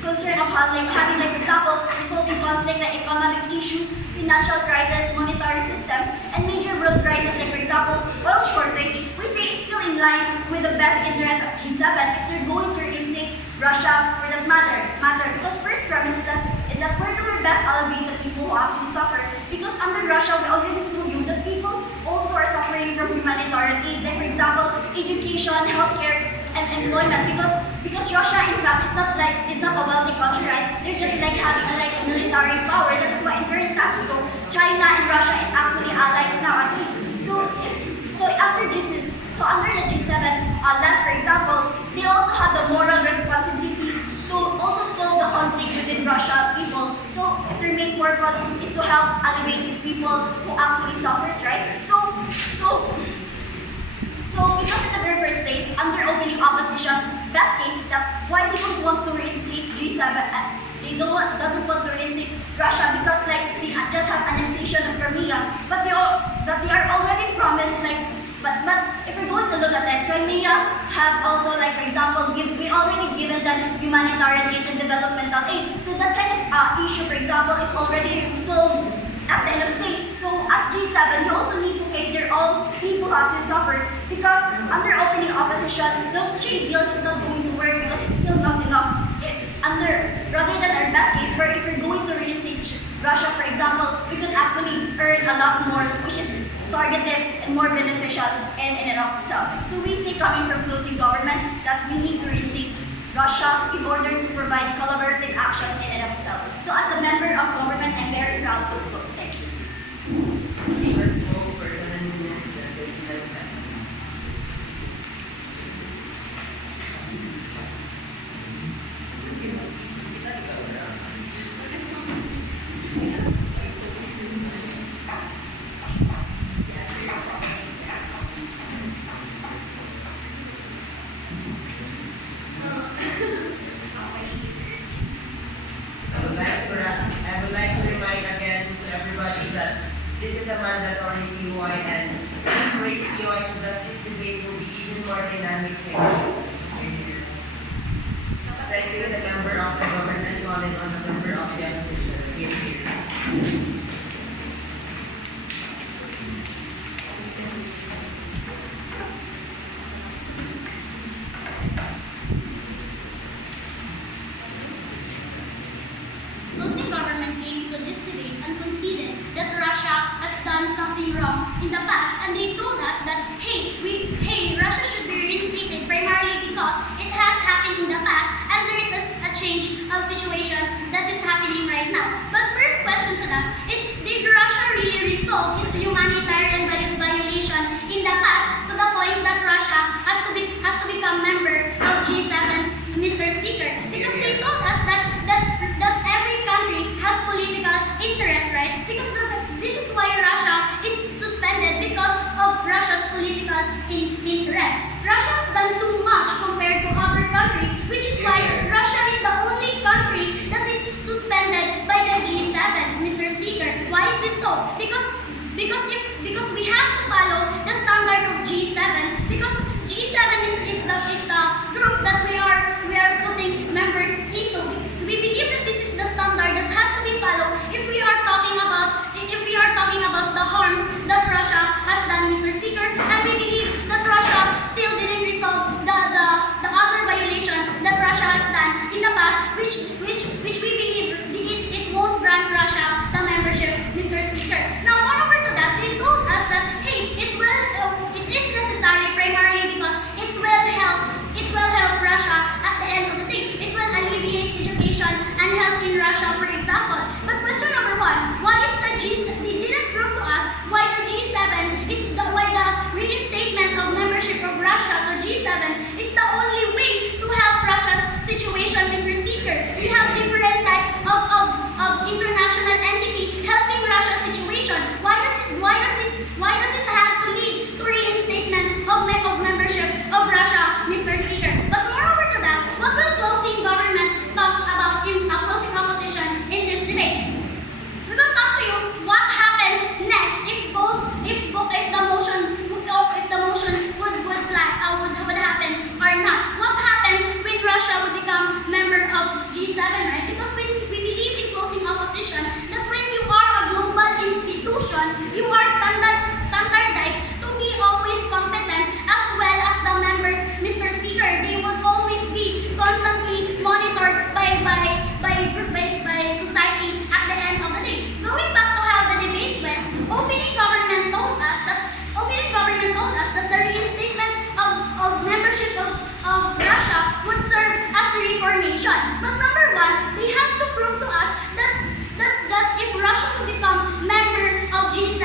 concern of having like for example, resolving conflict like economic issues, financial crisis, monetary systems, and major world crises like for example, oil shortage. We say it's still in line with the best interest of G7 if they're going to reinstate Russia for that matter. Because first premise is that we're doing best alleviate the people who actually suffer. Because under Russia, we already told you that people also are suffering from humanitarian aid, like for example, education, healthcare, and employment. Because Russia, in fact, is not a wealthy country, right? They're just like having a military power. That is why in current status quo, China and Russia is actually allies now at least. Under the G7 lens, for example, they also have the moral responsibility to also solve the conflict within Russia people. So if their main purpose is to help alleviate these people who actually suffers, right? So because in the very first place, under opening opposition's best case is that why they don't want to reinstate G7, doesn't want to reinstate Russia because like they just have annexation of Crimea, but they are already promised but if we're going to look at that, Crimea have also like for example we already given them humanitarian aid and developmental aid. So that kind of issue, for example, is already solved at the end of the day. So as G7, you also need to cater all people who actually suffers because under opening opposition, those trade deals is not going to work because it's still not enough. Rather than our best case, where if we're going to reinstate Russia, for example, we could actually earn a lot more, which is targeted and more beneficial in and of itself. So we say coming from closing government that we need to reinstate Russia in order to provide collaborative action in and of itself. So as a member of government, I'm very proud to close things. I would like to remind again to everybody that this is a mandatory POI and please raise POI so that this debate will be even more dynamic. Thank you to the member of the government comment on the member of the opposition. Closing government came to this debate and conceded that Russia has done something wrong in the past, and they told us that hey, Russia should be reinstated primarily because it has happened in the past, and there is a change of situation that is happening right now. But first question to them is, did Russia really resolve its humanitarian violation in the past to the point that Russia has to become member of G7, Mr. Speaker? Because they told us that every country has political interest, right? Because this is why Russia is suspended because of Russia's political interest. Russia has done too much compared to other countries, which is why Russia is the only country that is suspended by the G7, Mr. Speaker. Why is this so? Because we have to follow the standard of G7, because G7 is the they have to prove to us that if Russia would become member of G7,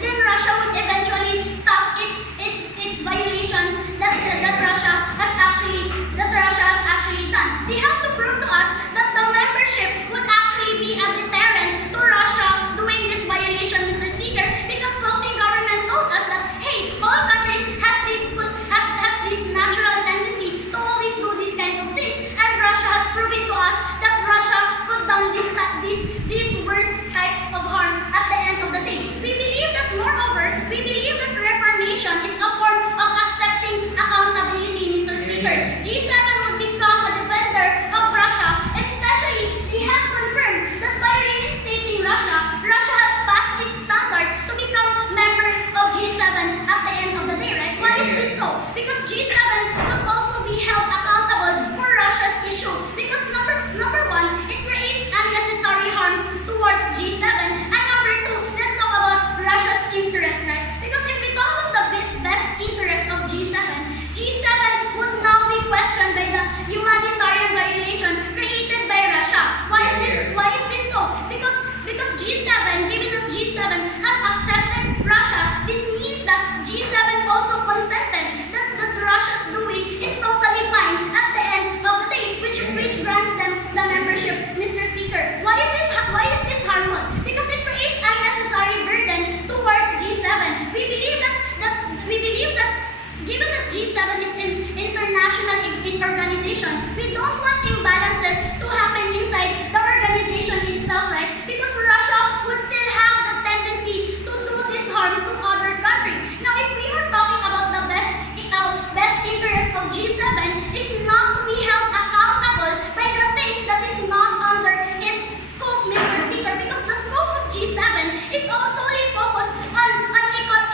then Russia would eventually stop its violations that Russia has actually done. They have to prove to us that the membership would actually be a deterrent to Russia doing this violation, Mr. Speaker, because closing government told us that, hey, all countries has this natural tendency to always do these kind of things, and Russia has proven to us that Russia could done these worst types of harm at the end of the day. We believe that, moreover, reformation is a form of accepting accountability, Mr. Speaker. G7 would become a defender of Russia, especially they have confirmed that by reinstating Russia, Russia has passed its standard to become member of G7 at the end of the day, right? Why is this so? Because G7 would also be held accountable for Russia's issue. Because number one, it creates unnecessary harms towards G7. And number two, let's talk about Russia's interest, right? Because if we talk about the best interest of G7, G7 would now be questioned by the humanitarian violation created by Russia. Why is this so? Because G7, given that G7 has accepted Russia, this means that G7 also consented that Russia's doing is totally fine at the end of the day, which grants them the membership, Mr. Speaker. Why is this harmful? Because it creates unnecessary burden towards G7. We believe that given that G7 is an international organization, we don't want imbalances to happen inside the organization itself, right? Because Russia would still have the tendency to do these harms to other countries. Now, if we were talking about the best interest of G7 is not to be held accountable by the things that is not under its scope, Mr. Speaker, because the scope of G7 is also focused on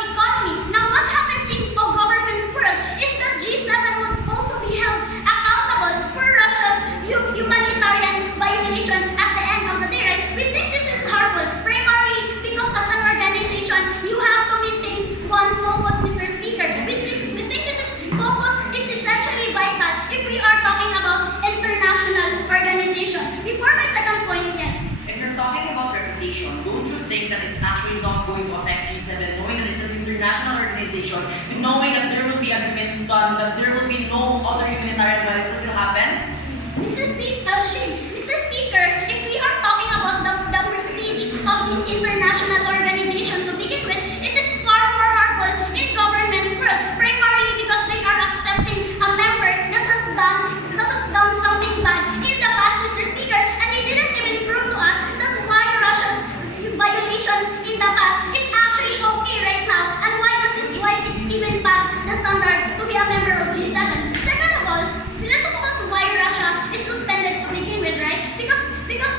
economy. Now, what happens in a government's world is that G7 would also be held accountable for Russia's humanitarian violation at the end of the day, right? We think this is harmful, primarily because as an organization, you have to maintain one focus, Mr. Speaker. We think that this focus is essentially vital if we are talking about international organization. Before my second point, yes. If you're talking about reputation, don't you think that it's actually not going to affect G7, knowing that it's an international organization, and knowing that there will be agreements done, that there will be no other humanitarian violence that will happen? Mr. Speaker, if we are talking about the prestige of this international organization to begin with, it is far more harmful in government's world, primarily because they are accepting a member that has done something bad in the past, Mr. Speaker, and they didn't even prove to us that why Russia's violations in the past is actually okay right now, and why it even pass the standard to be a member of G7. Second of all, let's talk about why Russia is suspended to begin with, right? Because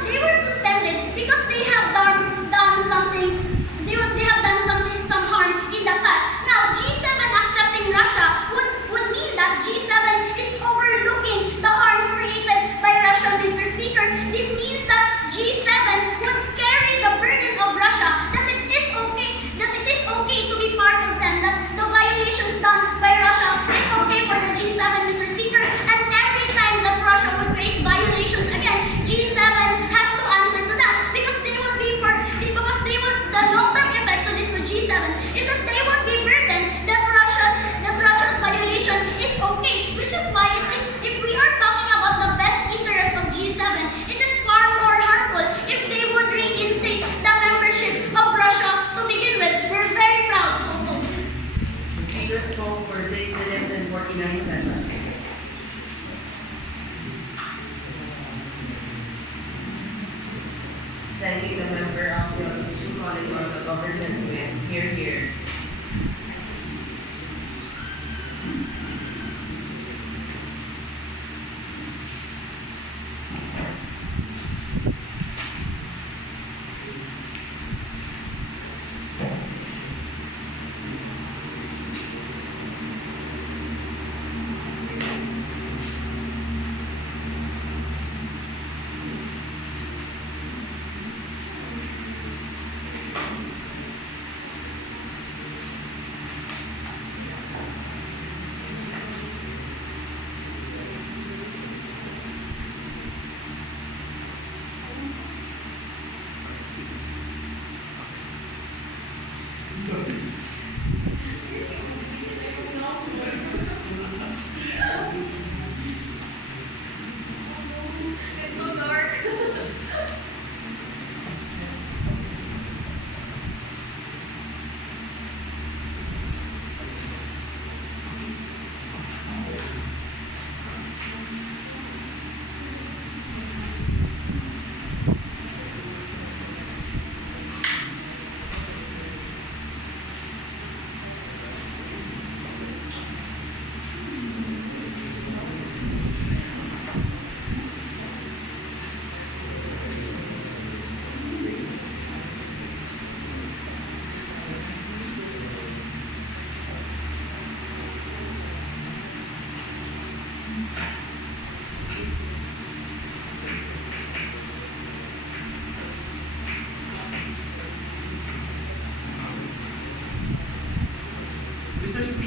they were suspended because they have done something. They have done some harm in the past. Now, G7 accepting Russia would mean that G7 is overlooking the harms created by Russia, Mr. Speaker. This means that G7 would carry the burden of Russia, that it is okay to be part of them, that the violations done by Russia is okay for the G7, Mr. Speaker, and every time that Russia would create violations again, G7 has to answer to that, because the long-term effect to this to G7 is that they would be burdened that Russia's violation is okay, which is why if we are talking about the best interest of G7, it is far more harmful if they would reinstate the membership of Russia to begin with. We're very proud of those. The speaker spoke for 6 minutes and 49 seconds. Thanking the member of the opposition calling on the government with here.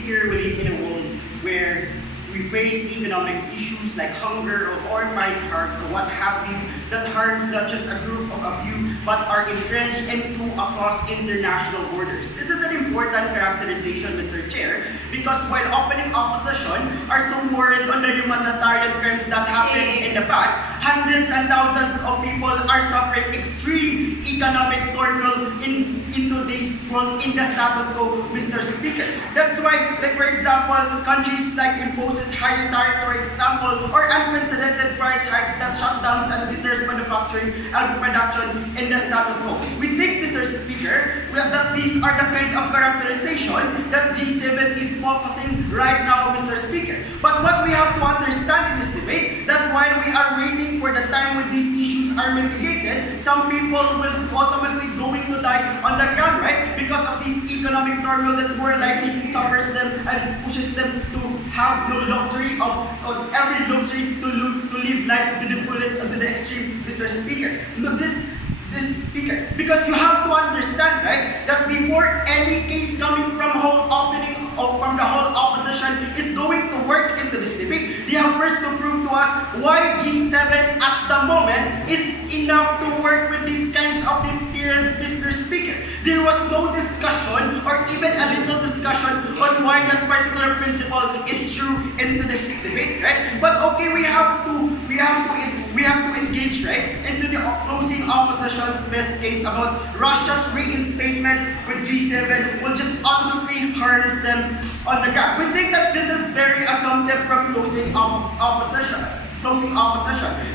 Speaker, we live in a world where we face economic issues like hunger or price hikes or what have you that harms not just a group of a few but are entrenched into across international borders. This is an important characterization, Mr. Chair, because while opening opposition are so worried on the humanitarian crimes that happened in the past, hundreds and thousands of people are suffering extreme economic turmoil in today's world in the status quo, Mr. Speaker. That's why, like for example, countries like imposes higher tariffs, for example, or unprecedented price hikes that shut down and deters manufacturing and production in the status quo. We think, Mr. Speaker, that these are the kind of characterization that G7 is focusing right now, Mr. Speaker. But what we have to understand in this debate, that while we are waiting for the time when these issues are mitigated, some people will ultimately going to die on the ground, right? Because of this economic turmoil that more likely suffers them and pushes them to have no luxury of every luxury to live life to the fullest and to the extreme, Mr. Speaker. Look, this Speaker, because you have to understand, right, that before any case coming from whole opening or from the whole opposition is going to work into this debate, they have first to prove to us why G7 at the moment is enough to work with these kinds of deterrence, Mr. Speaker. There was no discussion or even a little discussion on why that particular principle is true into this debate, right? But okay, we have to engage, right, into the closing opposition's best case about Russia's reinstatement with G7 will just automatically harms them on the ground. We think that this is very assumptive from closing opposition.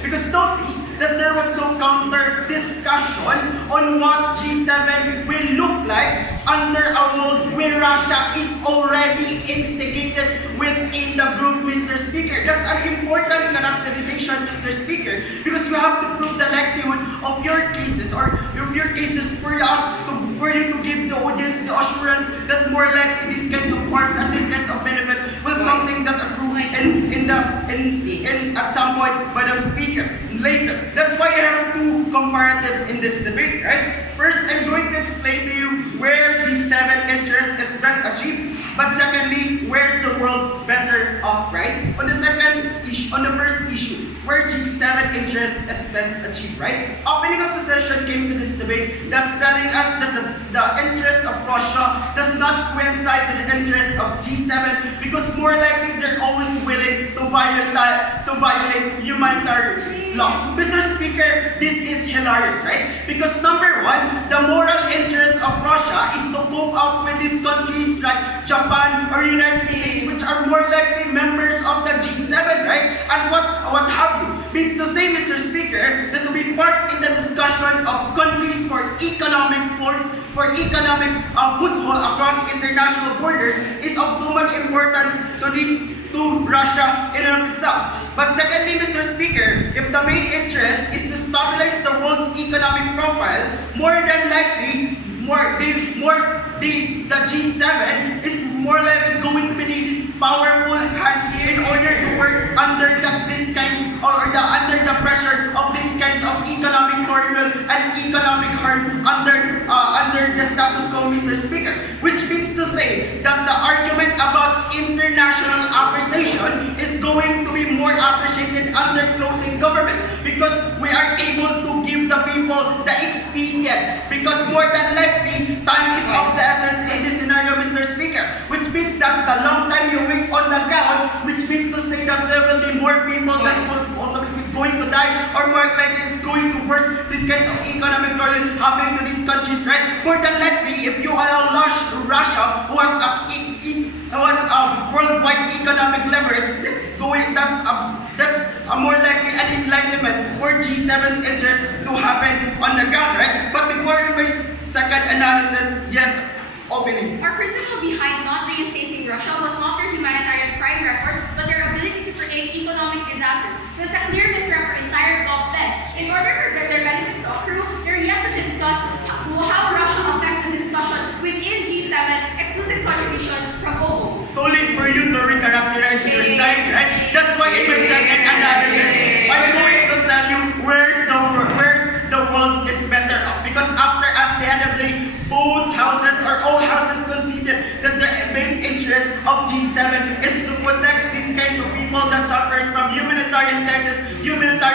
Because notice that there was no counter discussion on what G7 will look like under a world where Russia is already instigated within the group, Mr. Speaker. That's an important characterization, Mr. Speaker, because you have to prove the likelihood of your cases or of your cases for you to give the audience the assurance that more likely these kinds of harms and these kinds of benefit will something that accrue at some point, Madam Speaker, later. That's why I have two comparatives in this debate, right? First, I'm going to explain to you where G7 interest is best achieved, but secondly, where's the world better off, right? On the first issue, where G7 interest is best achieved, right? Opening up the session came to this debate that telling us that the interest of Russia does not coincide with the interest of G7 because more likely they're always willing to violate humanitarian laws. Mr. Speaker, this is hilarious, right? Because number one, the moral interest of Russia is to cope up with these countries like Japan or United States, which are more likely members of the G7, right? And what have you? Means to say, Mr. Speaker, that to be part in the discussion of countries for economic foothold across international borders is of so much importance to Russia in and of itself. But secondly, Mr. Speaker, if the main interest is to stabilize the world's economic profile, more than likely, the G7 is more likely going to be needing powerful hands in order to work under the pressure of these kinds of economic turmoil and economic harms under the status quo, Mr. Speaker. Which means to say that the argument about international appreciation is going to be more appreciated under closing government because we are able to give the people the expedient because more than likely time is of the essence in this scenario, Mr. Speaker. Which means that the long time you wait on the ground, which means to say that there will be more people that will ultimately going to die or more likely it's going to worse these kinds of economic turmoil happening to these countries, right? More than likely, if you allow Russia, who has a worldwide economic leverage, that's a more likely an enlightenment for G7's interest to happen on the ground, right? But before my second analysis, yes, opening. Our principle behind not reinstating Russia was not their humanitarian crime record, but their ability to create economic disasters. So it's a clear misrep for entire Gulf bench. In order for their benefits to accrue, they're yet to discuss how Russia affects the discussion within G7 exclusive contribution from OO. Only for you to recharacterize your side, right? That's why in my second analysis, I'm going to tell you where's the world is better off. Because at the end of the day, both houses or all houses consider that the main interest of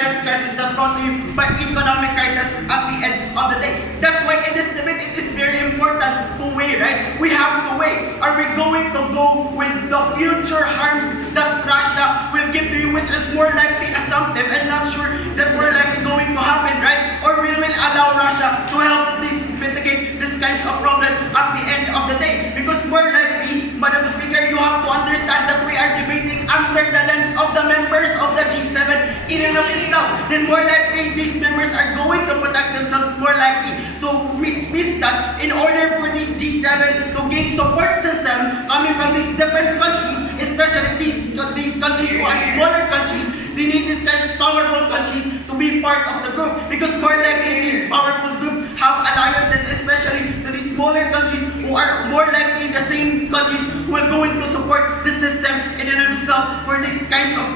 humanitarian crisis that brought to you by economic crisis at the end of the day. That's why in this debate it is very important to weigh, right? We have to weigh. Are we going to go with the future harms that Russia will give to you, which is more likely assumptive and not sure that we're likely going to happen, right? Or we will allow Russia to help mitigate this kinds of problem at the end of the day? Because more likely, Madam Speaker, you have to understand that we are debating under the lens of the members of the G7 in and of itself. Then more likely, these members are going to protect themselves more likely. So which means that in order for this G7 to gain support system coming from these different countries, especially these countries who are smaller countries, they need these guys, powerful countries, to be part of the group. Because more likely these powerful groups have alliances, especially to these smaller countries who are more likely the same countries who are going to support the system in and of itself for these kinds of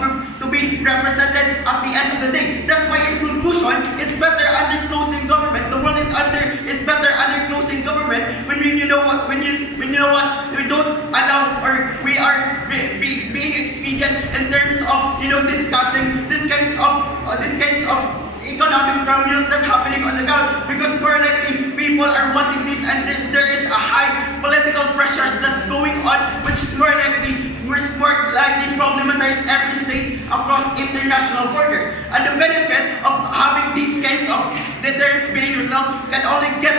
group to be represented at the end of the day. That's why in conclusion, it's better under closing government. The world is better under closing government when you know what we don't allow, or we are being expedient in terms of discussing these kinds of economic problems that's happening on the ground, because more likely people are wanting this, and there is a high political pressures that's going on, which is more likely problematize every state across international borders. And the benefit of having these kinds of deterrence being yourself can only get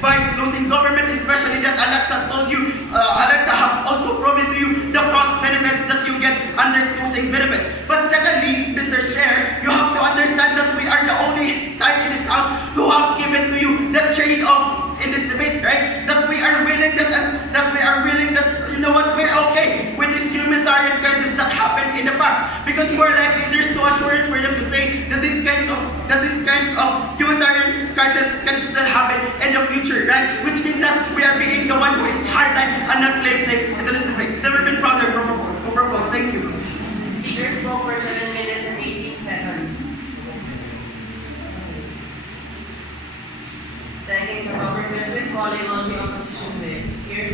by closing government, especially that Alexa told you. Alexa have also proven to you the cross benefits that you get under closing benefits. But secondly, Mr. Chair, you have to understand that we are the only side in this house who have given to you the trade-off in this debate, right? That we are willing that you know what, we're okay with this humanitarian crisis that happened in the past, because more likely there's no assurance for them to say that these kinds of humanitarian crisis can still happen in the future, right? Which means that we are being the one who is hardline and not playing safe into this debate. Never been prouder for propose. Thank you. Speaker spoke for 7 minutes and 18 seconds. Standing the government with, calling on the opposition with. Here.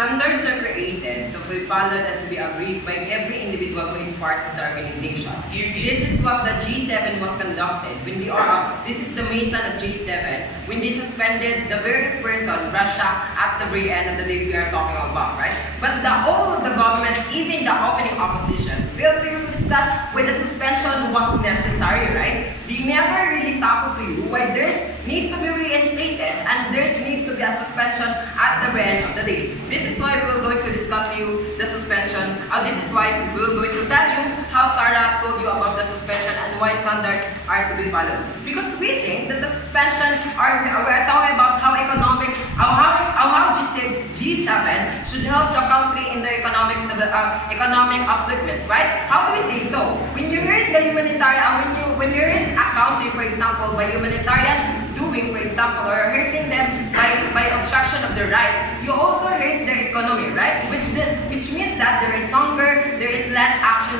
Standards are created to be followed and to be agreed by every individual who is part of the organization. This is what the G7 was conducted when this is the main plan of G7, when they suspended the very person, Russia, at the very end of the day we are talking about, right? But all of the government, even the opening opposition, failed to discuss why the suspension was necessary, right? They never really talked to you why there's need to be reinstated and there's need to be a suspension at the very end of the day. This is why we will going to discuss to you the suspension. This is why we will going to tell you how Sarah told you about the suspension and why standards are to be followed. Because we think that the suspension we're talking about how G7 should help the country in the economic upliftment, right? How do we say so? When you heard the humanitarian, when you heard a country, for example, by humanitarian doing, for example, or hurting them by obstruction of their rights, you also hurt their economy, right? Which means that there is hunger, there is less action,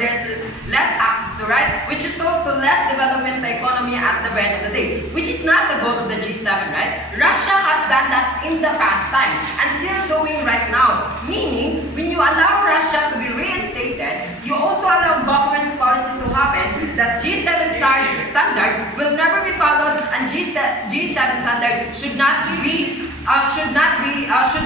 there's less access to right, which is so to less development of the economy at the end of the day, which is not the goal of the G7, right? Russia has done that in the past time and still doing right now. Meaning, when you allow Russia to be reinstated, you also allow government's policy to happen that G7 standard will never be followed, and G7 standard should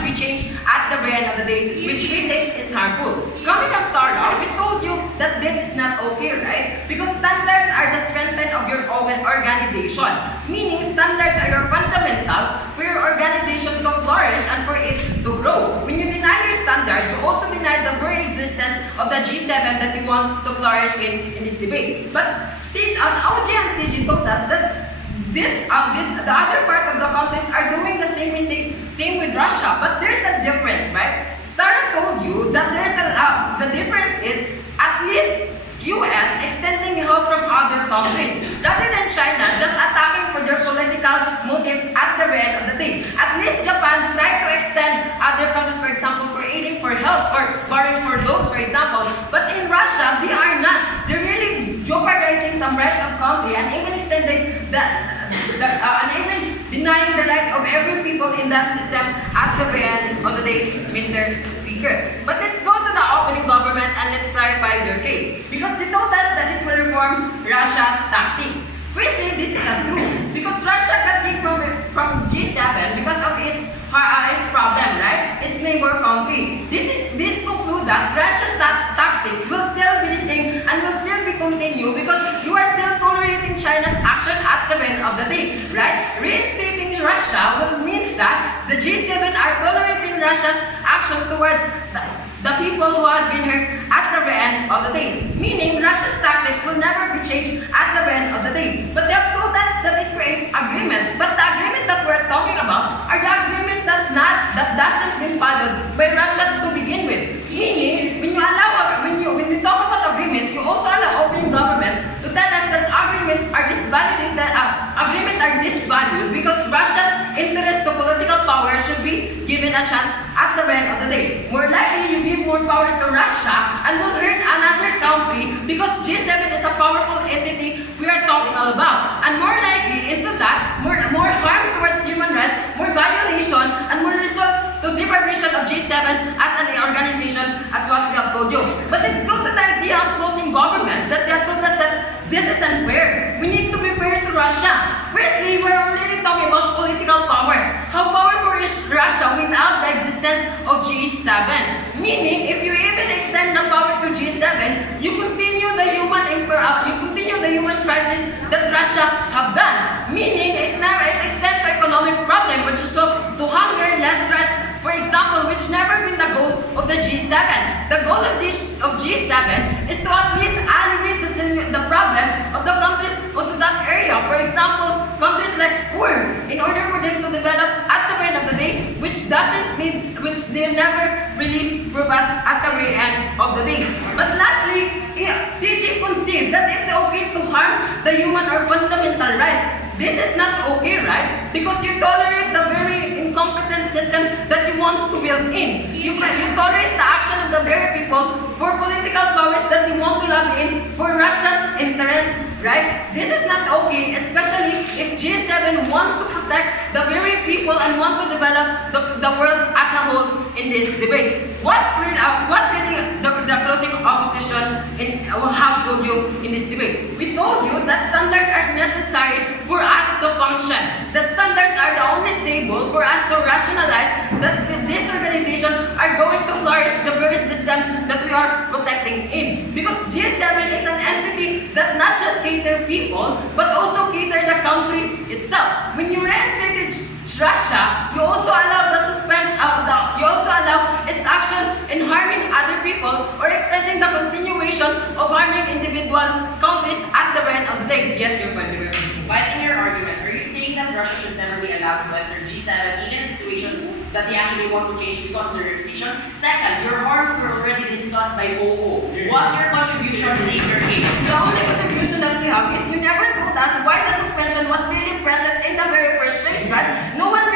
be changed at the very end of the day, which we think is harmful. Coming from Sarah, we told you that this is not okay, right? Because standards are the strength of your organization. Meaning, standards are your fundamentals for your organization to flourish and for it to grow. When you deny your standard, you also deny the very existence of the G7 that you want to flourish in this debate. But OG and CG told us that the other part of the countries are doing the same mistake, same with Russia. But there's a difference, right? Sarah told you that the difference is at least US extending help from other countries, rather than China just attacking for their political motives at the end of the day. At least Japan tried to extend other countries, for example, for aiding for help or borrowing for loans, for example. But in Russia, they are not. They're really jeopardizing some rights of country and even extending and even denying the right of every people in that system at the end of the day, Mr. Speaker. But let's go to the opening government and let's clarify their case. Because they told us that it will reform Russia's tactics. Firstly, this is untrue. Because Russia got kicked from G7 because of its problem, right? Its neighbor country. This concludes that Russia's tactics will still be the same and will still be continued because you are still tolerating China's action at the end of the day, right? Reinstating Russia will mean that the G7 are tolerating Russia's action towards the people who have been hurt at the end of the day. Meaning, Russia's tactics will never be changed at the end of the day. But they have told us that they create agreement. But the agreement that we're talking about are the agreement that doesn't been followed by Russia to begin with. Meaning, when you talk about agreement, you also allow opening government to tell us that agreement are disvalued because Russia's interest to political power should be given a chance at the end of the day. More likely, you give more power to Russia and will hurt another country because G7 is a powerful entity we are talking all about. And more likely, into that, more harm towards human rights, more violation, and more result to deprivation of G7 as an organization, as what we have told you. But let's go to the idea of closing government that they have told us that this is unfair. We need to be fair to Russia. Firstly, we're already talking about political powers. How powerful is Russia without the existence of G7? Meaning, if you even extend the power to G7, you continue the human crisis that Russia have done. Meaning, it extends to economic problem, which is to hunger, less threats, for example, which never been the goal of the G7. The goal of G7 is to at least alleviate the problem of the countries onto that area. For example, countries like poor, in order for them to develop at the end of the day, which they never really prove us at the very end of the day. But lastly, CG conceived that it's okay to harm the human or fundamental right. This is not okay, right? Because you tolerate the very incompetent system that you want to build in. You tolerate the action of the very people for political powers that you want to lobby in for Russia's interests, right? This is not okay, especially if G7 want to protect the very people and want to develop the world as a whole in this debate. What really the closing opposition have told you in this debate? We told you that standards are necessary for us to function. That standards are the only stable for us to rationalize that this organization are going to flourish the very system that we are protecting in. Because G7 is an entity that not just cater people, but also cater the country itself. When you reinstated Russia, you also allow its action in harming other people or extending the continuation of harming individual countries at the end of the day. Yes, your point. But in your argument, are you saying that Russia should never be allowed to enter G7 even in situations that they actually want to change because of their reputation? Second, your harms were already discussed by OO. What's your contribution to make your case? The only contribution that we have is you never told us why the suspension was really present in the very first place, right? No one of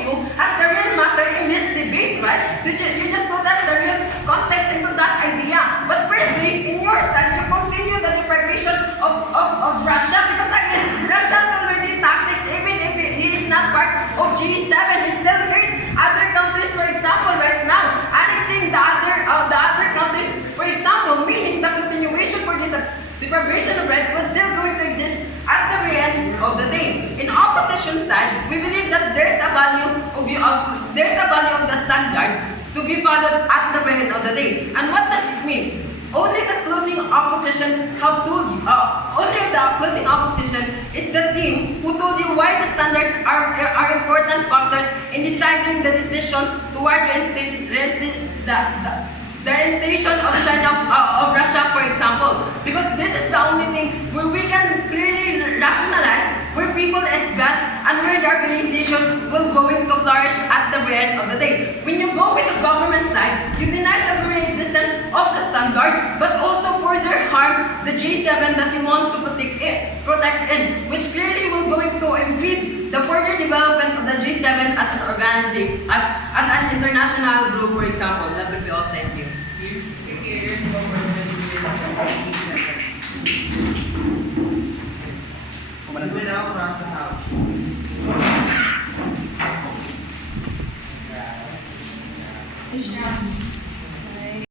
you has the real matter in this debate, right? You just told us the real context into that idea. But firstly, in your side, you continue the deprivation of Russia because again, Russia's already tactics, even if he is not part of G7, he still hurt other countries, for example, right now, annexing the other countries, for example, meaning the continuation for the deprivation of right was still going to exist at the very end of the day. In opposition side, we believe that there's a value of the standard to be followed at the very end of the day. And what does it mean? Only the closing opposition have told you. Only the closing opposition is the team who told you why the standards are important factors in deciding the decision toward the reinstation of Russia, for example. Because this is the only thing where we can clearly rationalize where people express and where the organization will going to flourish at the very end of the day. When you go with the government side, you deny the very existence of the standard, but also further harm the G7 that you want to protect in, which clearly will going to impede the further development of the G7 as an organization, as an international group, for example. That would be all. Thank you. If you years ago, we're going to